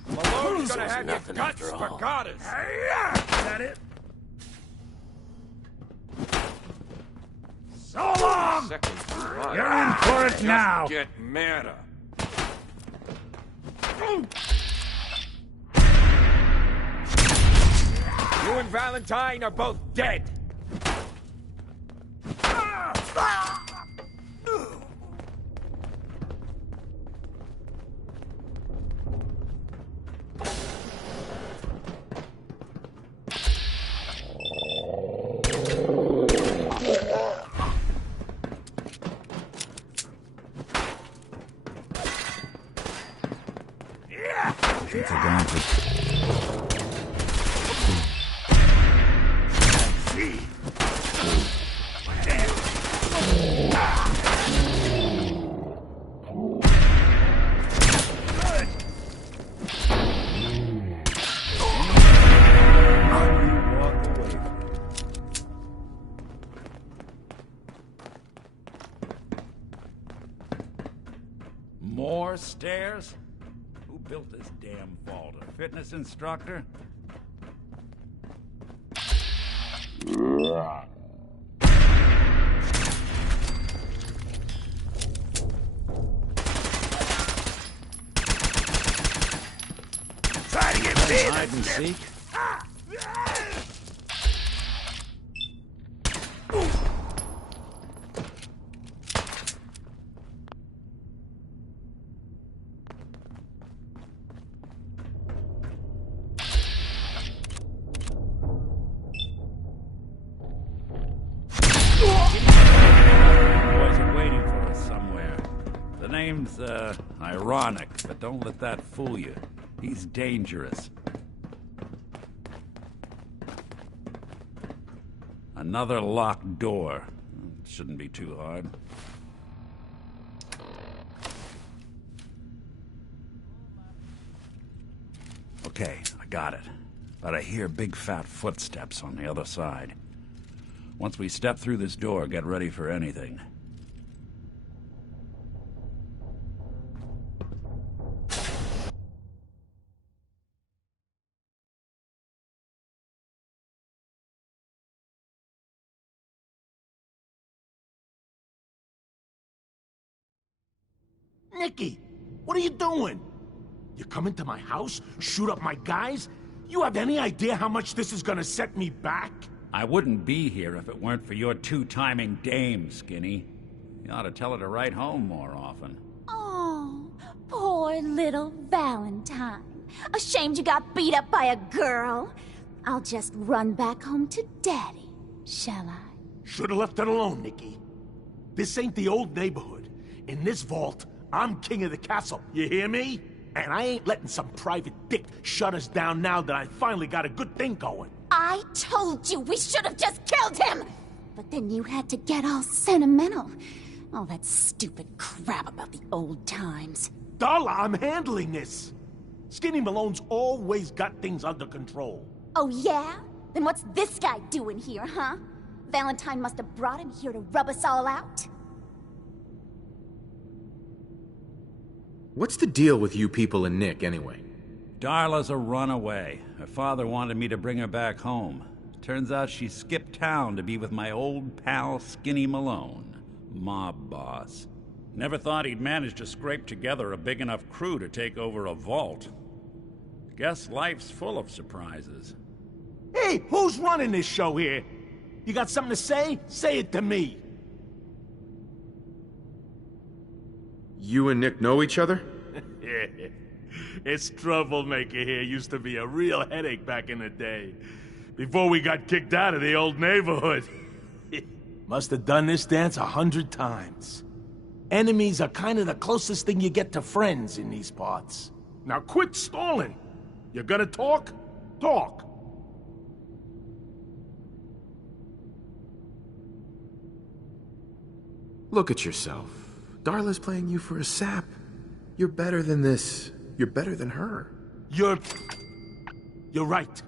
Malone's gonna have your nothing guts after for all. goddess. Is that it? So long! You're in for it now. Get madder. You and Valentine are both dead. Take advantage. More stairs? Who built this damn vault? A fitness instructor? Try to get me! Hide and seek? Boys are waiting for us somewhere. The name's, ironic, but don't let that fool you. He's dangerous. Another locked door. Shouldn't be too hard. Okay, I got it. But I hear big fat footsteps on the other side. Once we step through this door, get ready for anything. Nicky, what are you doing? You come into my house, shoot up my guys? You have any idea how much this is gonna set me back? I wouldn't be here if it weren't for your two-timing dame, Skinny. You ought to tell her to write home more often. Oh, poor little Valentine. Ashamed you got beat up by a girl? I'll just run back home to Daddy, shall I? Should've left it alone, Nicky. This ain't the old neighborhood. In this vault, I'm king of the castle, you hear me? And I ain't letting some private dick shut us down now that I finally got a good thing going. I told you we should have just killed him! But then you had to get all sentimental. All that stupid crap about the old times. Darla, I'm handling this. Skinny Malone's always got things under control. Oh, yeah? Then what's this guy doing here, huh? Valentine must have brought him here to rub us all out? What's the deal with you people and Nick, anyway? Darla's a runaway. Her father wanted me to bring her back home. Turns out she skipped town to be with my old pal Skinny Malone, mob boss. Never thought he'd manage to scrape together a big enough crew to take over a vault. Guess life's full of surprises. Hey, who's running this show here? You got something to say? Say it to me. You and Nick know each other? This troublemaker here used to be a real headache back in the day. Before we got kicked out of the old neighborhood. Must have done this dance 100 times. Enemies are kind of the closest thing you get to friends in these parts. Now quit stalling. You gonna talk? Talk. Look at yourself. Darla's playing you for a sap. You're better than this. You're better than her. You're right.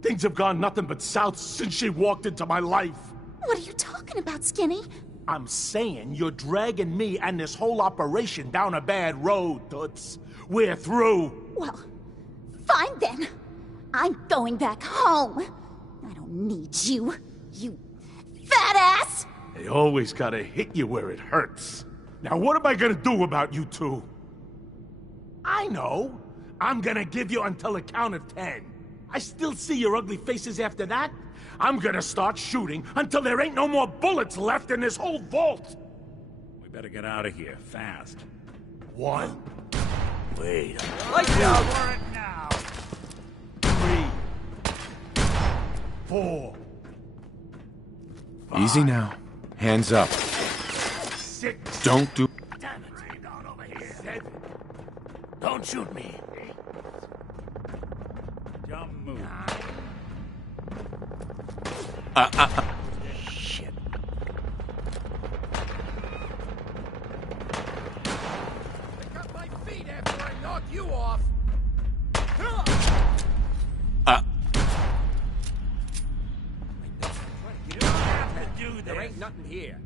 Things have gone nothing but south since she walked into my life. What are you talking about, Skinny? I'm saying you're dragging me and this whole operation down a bad road, Toots. We're through. Well, fine then. I'm going back home. I don't need you, you fat ass! They always gotta hit you where it hurts. Now what am I gonna do about you two? I know. I'm gonna give you until the count of 10. I still see your ugly faces after that. I'm gonna start shooting until there ain't no more bullets left in this whole vault. We better get out of here, fast. 1. Wait. Light down for it now. 3. 4. Easy now. Hands up. 6. Don't do... Damn it. Rain down over here. 7. Don't shoot me. 8. Jump move. 9. Shit. Pick up my feet after I knock you off. You don't have to do this. There ain't nothing here.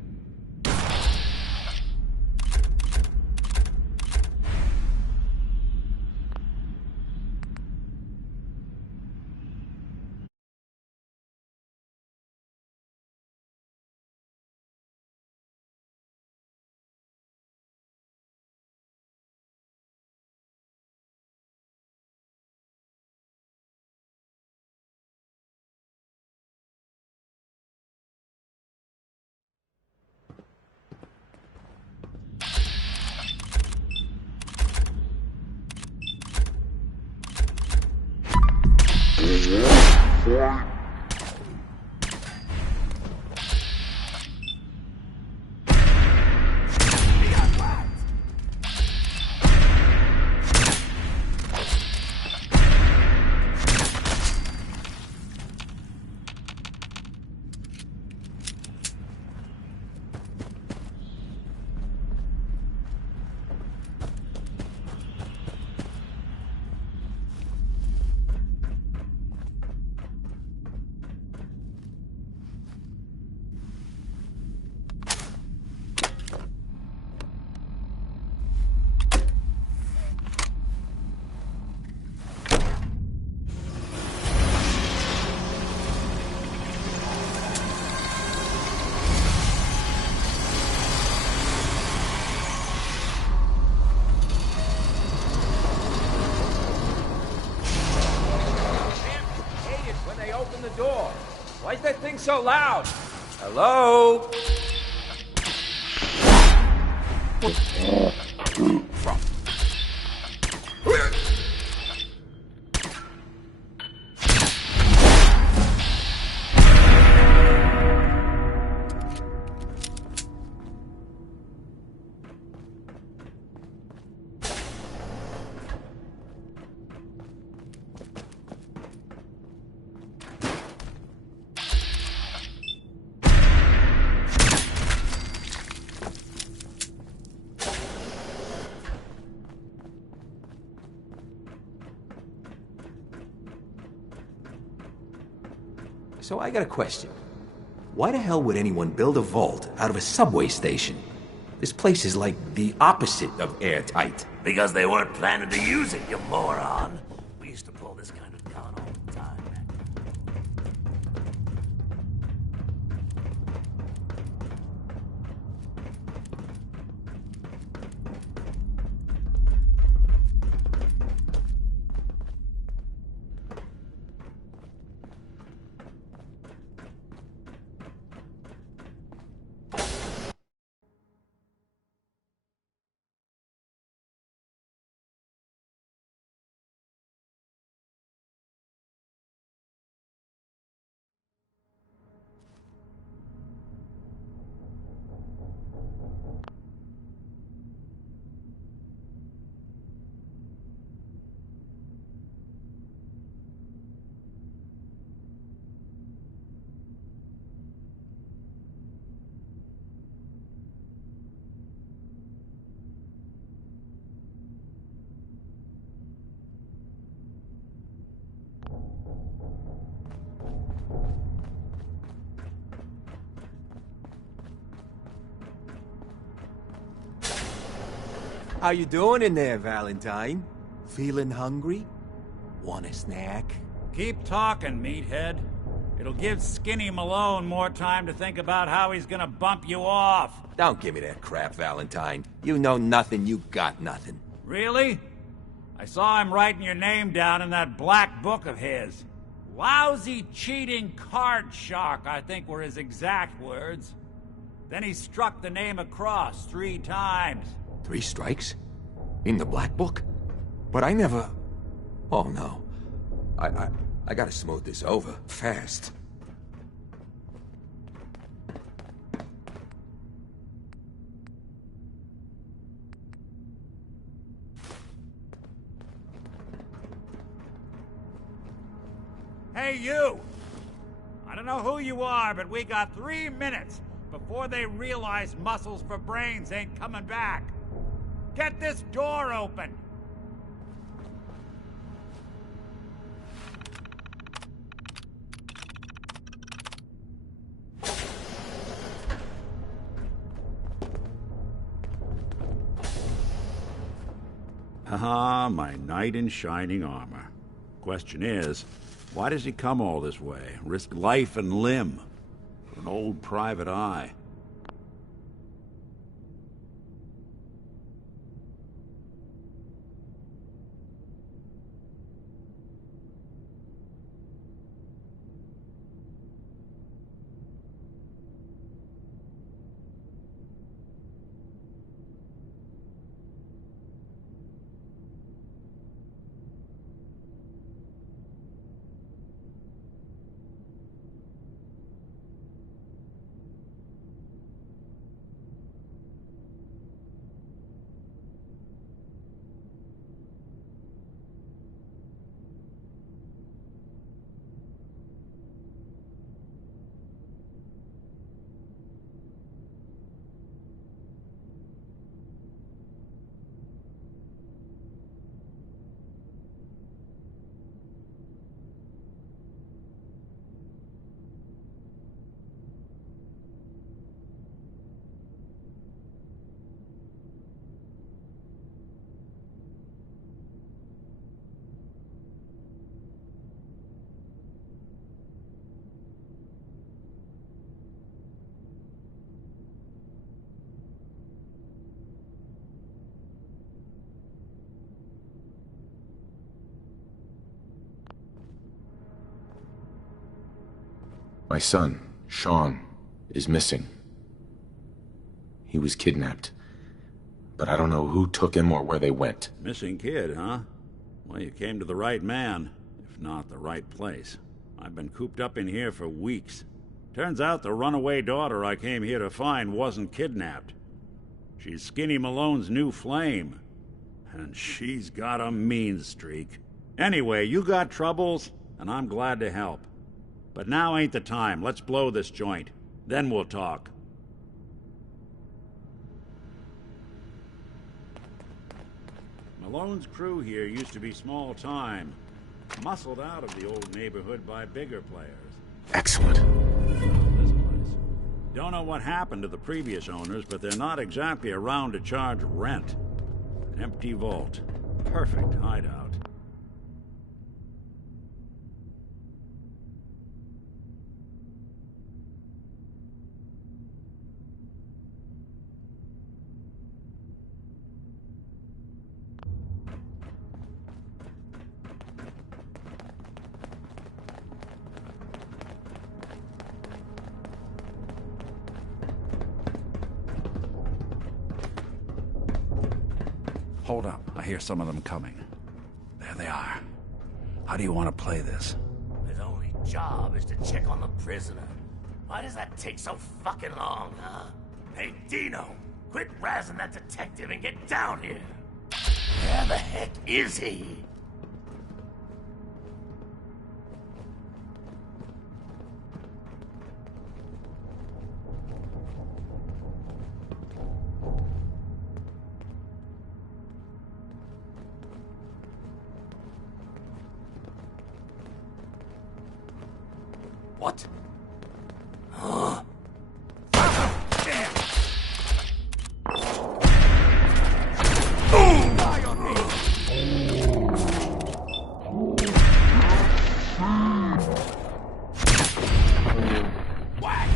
Why is that thing so loud? Hello? So I got a question. Why the hell would anyone build a vault out of a subway station? This place is like the opposite of airtight. Because they weren't planning to use it, you moron. We used to pull this kind of con all the time. How you doing in there, Valentine? Feeling hungry? Want a snack? Keep talking, meathead. It'll give Skinny Malone more time to think about how he's gonna bump you off. Don't give me that crap, Valentine. You know nothing, you got nothing. Really? I saw him writing your name down in that black book of his. Lousy, cheating card shark, I think were his exact words. Then he struck the name across 3 times. 3 strikes? In the black book? But I never... Oh, no. I gotta smooth this over, fast. Hey, you! I don't know who you are, but we got 3 minutes before they realize muscles for brains ain't coming back. Get this door open! Haha, my knight in shining armor. Question is, why does he come all this way? Risk life and limb for an old private eye? My son, Sean, is missing. He was kidnapped. But I don't know who took him or where they went. Missing kid, huh? Well, you came to the right man, if not the right place. I've been cooped up in here for weeks. Turns out the runaway daughter I came here to find wasn't kidnapped. She's Skinny Malone's new flame. And she's got a mean streak. Anyway, you got troubles, and I'm glad to help. But now ain't the time. Let's blow this joint. Then we'll talk. Malone's crew here used to be small time. Muscled out of the old neighborhood by bigger players. Excellent. This place. Don't know what happened to the previous owners, but they're not exactly around to charge rent. An empty vault. Perfect hideout. Hold up. I hear some of them coming. There they are. How do you want to play this? His only job is to check on the prisoner. Why does that take so fucking long, huh? Hey, Dino, quit razzing that detective and get down here. Where the heck is he? What? Huh? Damn! Boom! Die on me! Whack!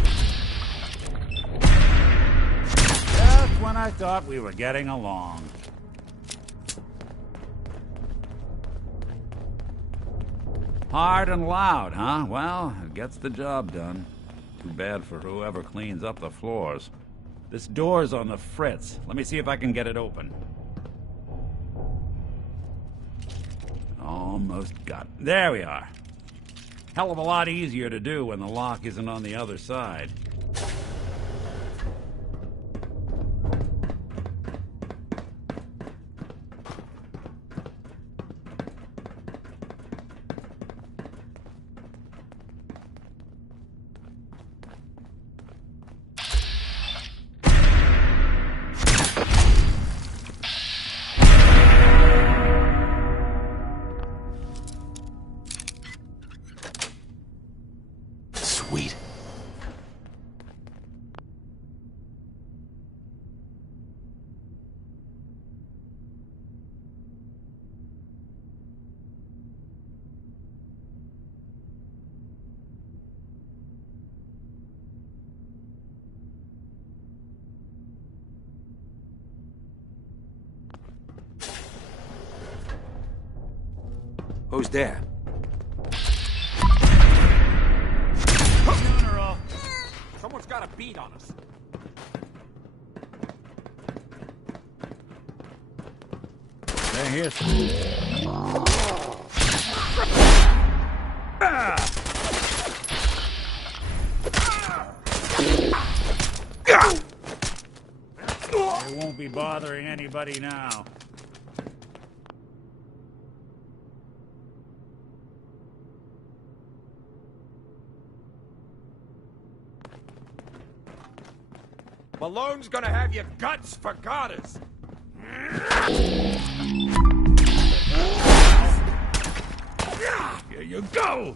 Just when I thought we were getting along. Hard and loud, huh? Well, it gets the job done. Too bad for whoever cleans up the floors. This door's on the fritz. Let me see if I can get it open. Almost got it. There we are. Hell of a lot easier to do when the lock isn't on the other side. Sweet. Who's there? Funeral! Someone's got a beat on us. They're here. They won't be bothering anybody now. Malone's gonna have your guts for garters. Here you go!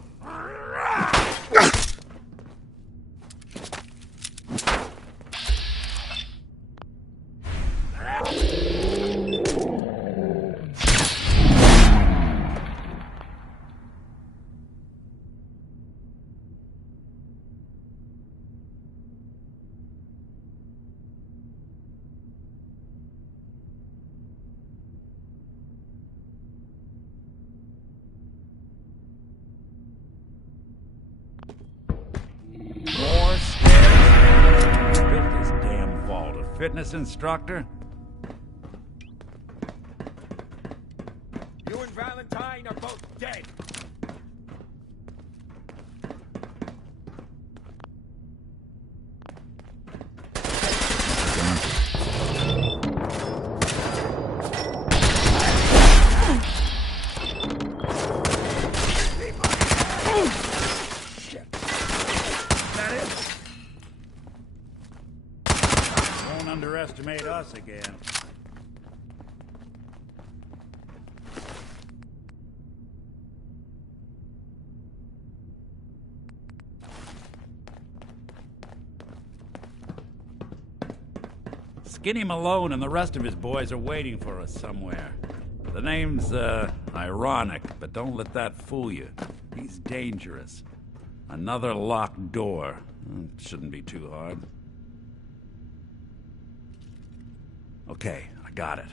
More stairs? Who built this damn vault? A fitness instructor? You and Valentine are both dead. Don't underestimate us again. Skinny Malone and the rest of his boys are waiting for us somewhere. The name's, ironic, but don't let that fool you. He's dangerous. Another locked door. Shouldn't be too hard. Okay, I got it.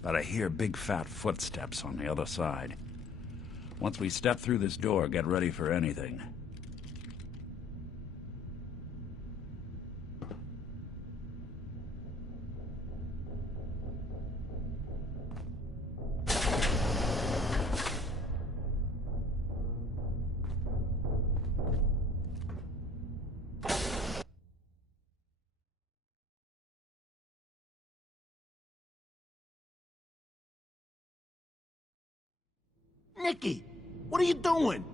But I hear big fat footsteps on the other side. Once we step through this door, get ready for anything. Nicky, what are you doing?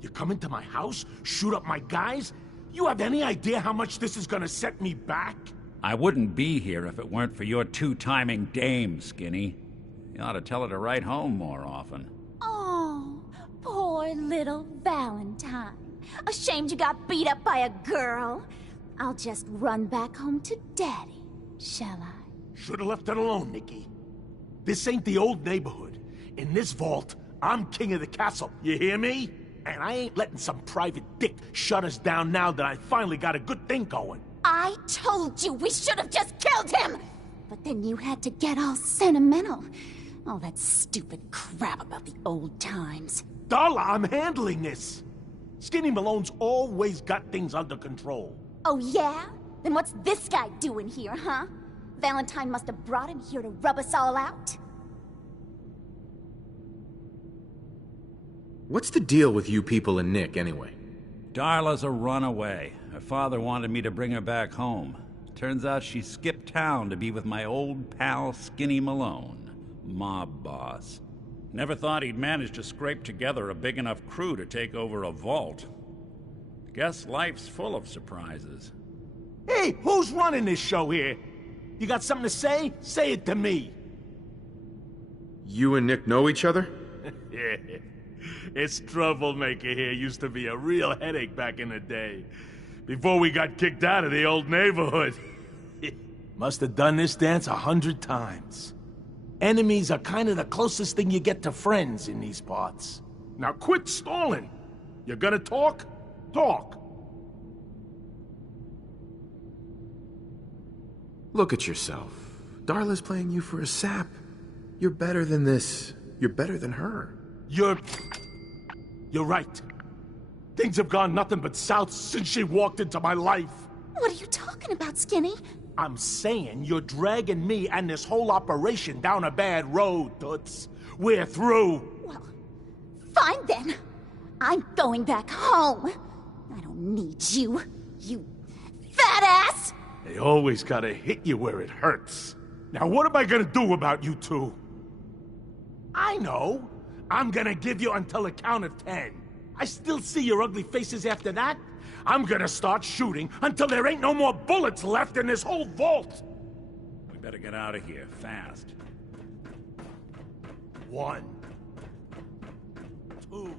You come into my house, shoot up my guys? You have any idea how much this is gonna set me back? I wouldn't be here if it weren't for your two-timing dame, Skinny. You ought to tell her to write home more often. Oh, poor little Valentine. Ashamed you got beat up by a girl? I'll just run back home to Daddy, shall I? Should've left it alone, Nicky. This ain't the old neighborhood. In this vault, I'm king of the castle, you hear me? And I ain't letting some private dick shut us down now that I finally got a good thing going. I told you we should have just killed him! But then you had to get all sentimental. All that stupid crap about the old times. Darla, I'm handling this. Skinny Malone's always got things under control. Oh yeah? Then what's this guy doing here, huh? Valentine must have brought him here to rub us all out? What's the deal with you people and Nick, anyway? Darla's a runaway. Her father wanted me to bring her back home. Turns out she skipped town to be with my old pal Skinny Malone, mob boss. Never thought he'd manage to scrape together a big enough crew to take over a vault. Guess life's full of surprises. Hey, who's running this show here? You got something to say? Say it to me. You and Nick know each other? Yeah. This troublemaker here used to be a real headache back in the day. Before we got kicked out of the old neighborhood. Must have done this dance 100 times. Enemies are kind of the closest thing you get to friends in these parts. Now quit stalling. You gonna talk? Talk. Look at yourself. Darla's playing you for a sap. You're better than this. You're better than her. You're right. Things have gone nothing but south since she walked into my life. What are you talking about, Skinny? I'm saying you're dragging me and this whole operation down a bad road, Toots. We're through. Well, fine then. I'm going back home. I don't need you, you fat ass! They always gotta hit you where it hurts. Now what am I gonna do about you two? I know. I'm gonna give you until the count of 10. I still see your ugly faces after that. I'm gonna start shooting until there ain't no more bullets left in this whole vault. We better get out of here, fast. 1, 2.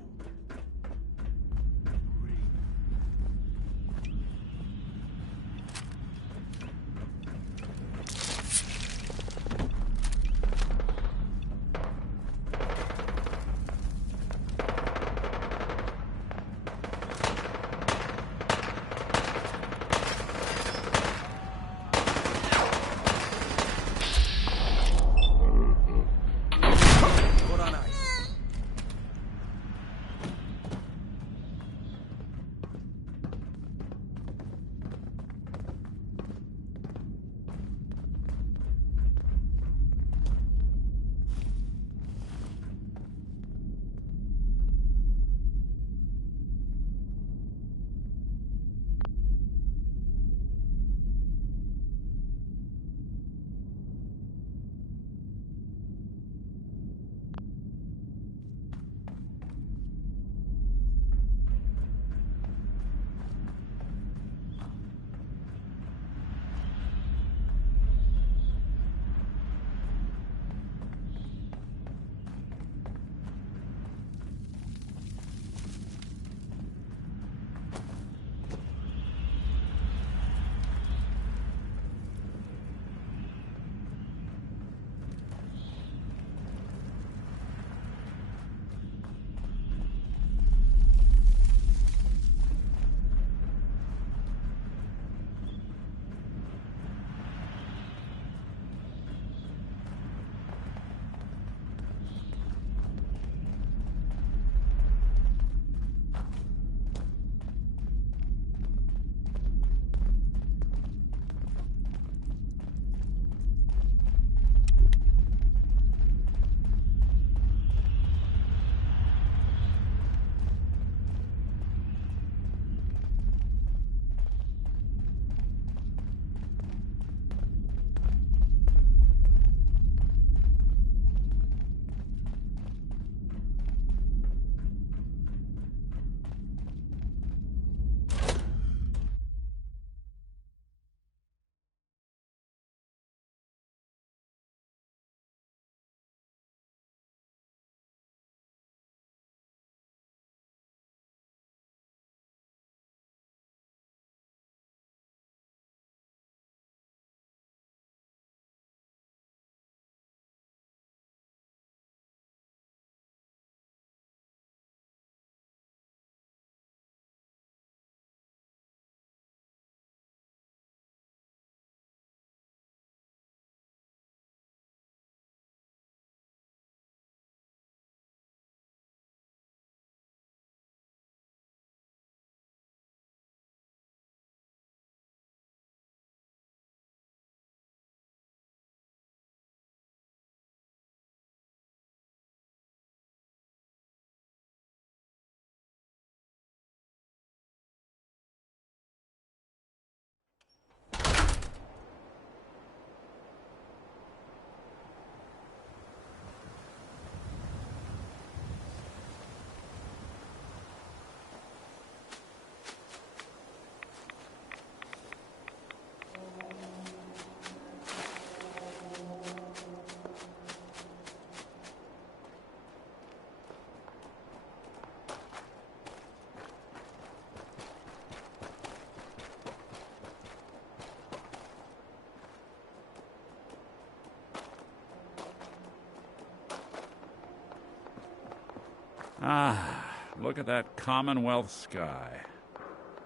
Ah, look at that Commonwealth sky.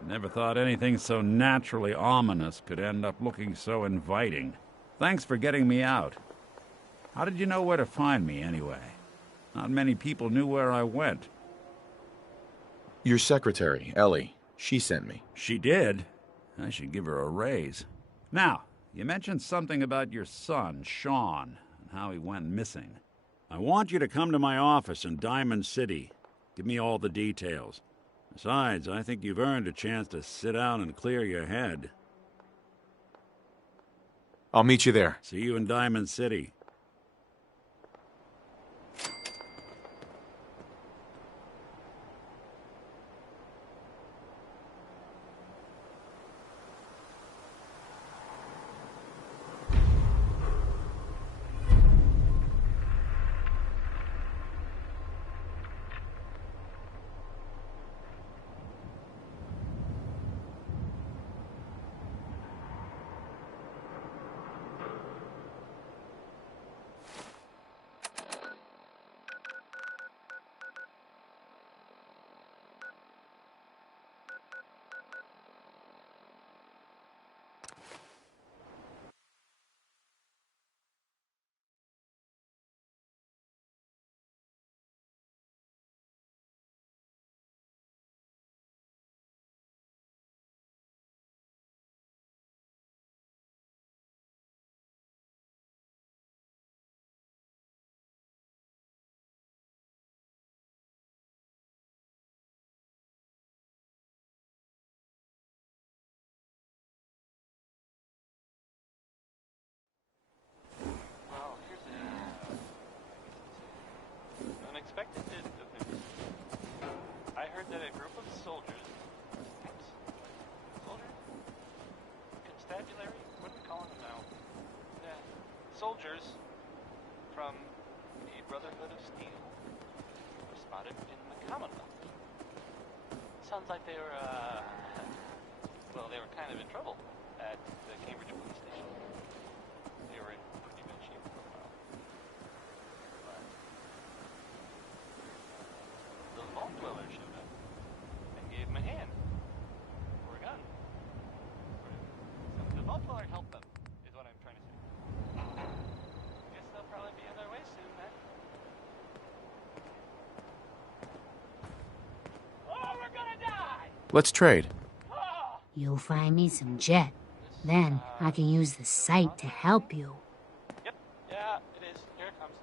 Never thought anything so naturally ominous could end up looking so inviting. Thanks for getting me out. How did you know where to find me, anyway? Not many people knew where I went. Your secretary, Ellie, she sent me. She did? I should give her a raise. Now, you mentioned something about your son, Sean, and how he went missing. I want you to come to my office in Diamond City. Give me all the details. Besides, I think you've earned a chance to sit down and clear your head. I'll meet you there. See you in Diamond City. Unexpected bit of news. I heard that a group of soldiers... Soldier? Constabulary? What are we calling them now? Yeah. Soldiers from the Brotherhood of Steel were spotted in the Commonwealth. Sounds like they were, well, they were kind of in trouble at the Cambridge police station. They were in pretty bad shape for a while. The vault dweller showed up and gave him a hand or a gun. The vault dweller helped them, is what I'm trying to say. Guess they'll probably be on their way soon, then. Oh, we're gonna die! Let's trade. You'll find me some jet. Then I can use the site to help you. Yep, yeah, it is. Here it comes.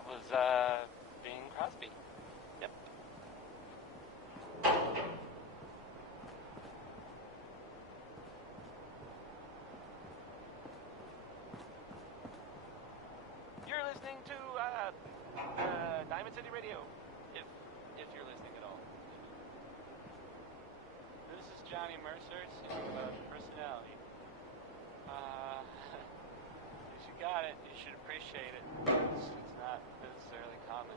That was, Bing Crosby. Yep. You're listening to, Diamond City Radio. If you're listening at all. This is Johnny Mercer, singing about personality. If you got it, you should appreciate it. It's not necessarily common.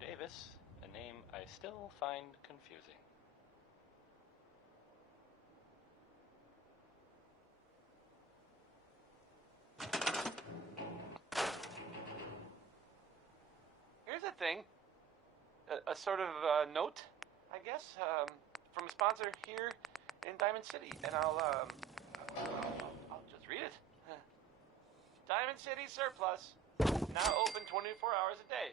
Davis, a name I still find confusing. Here's a thing. A sort of note, I guess, from a sponsor here in Diamond City, and I'll just read it. Diamond City Surplus, now open 24 hours a day.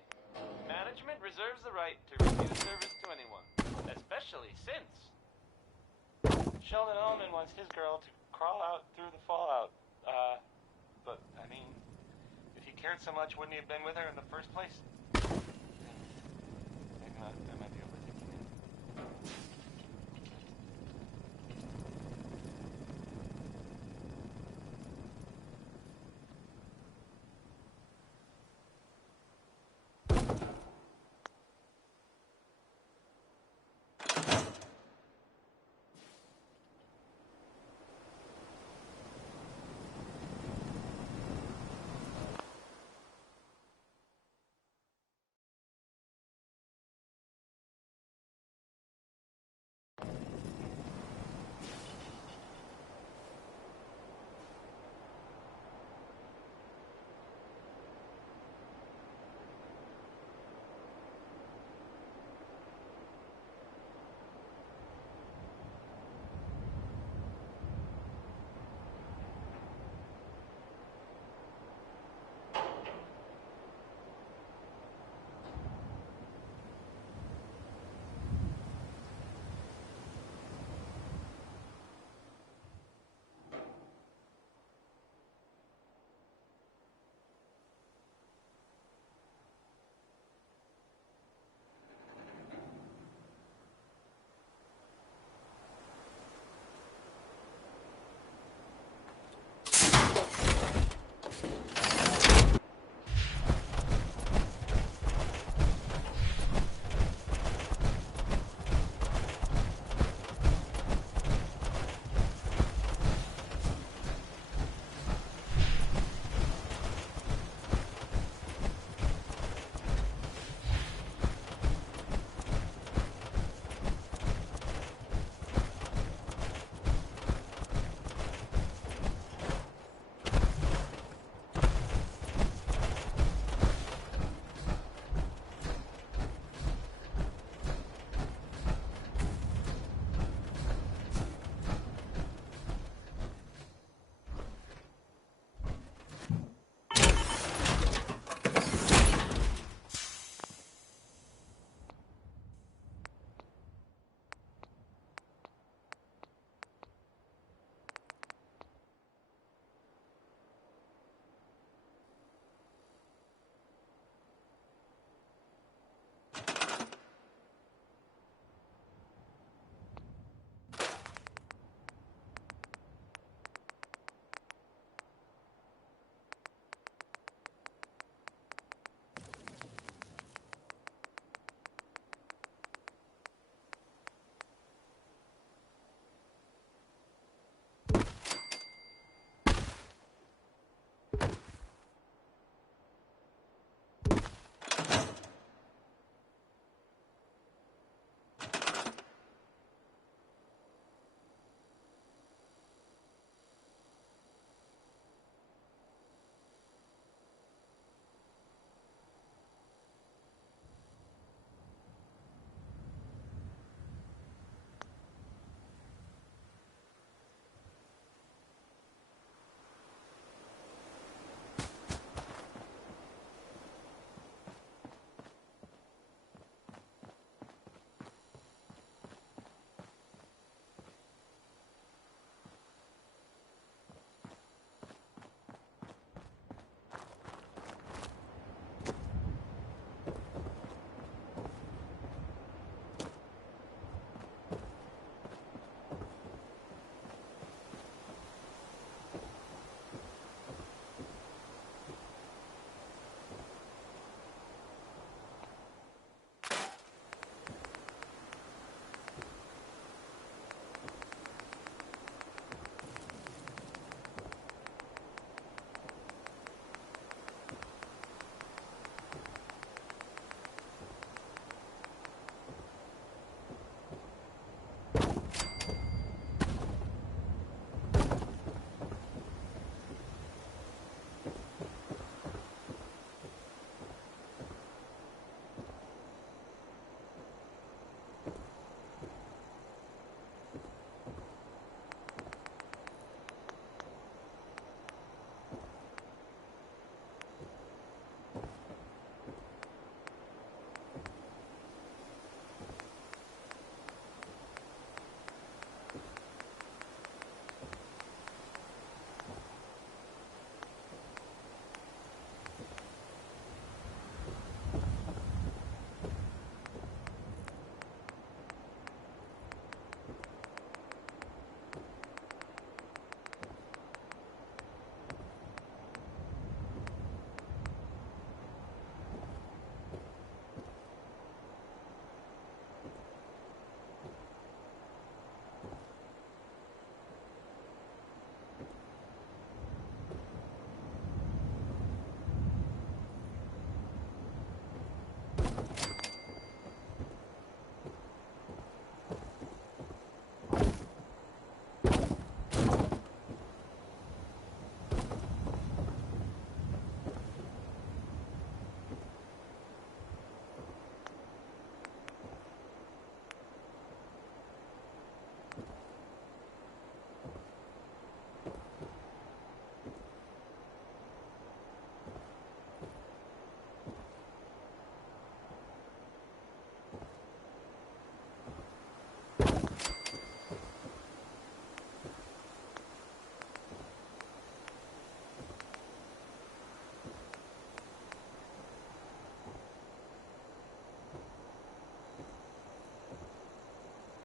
Management reserves the right to refuse service to anyone, especially since Sheldon Ellman wants his girl to crawl out through the fallout. But, I mean, if he cared so much, wouldn't he have been with her in the first place?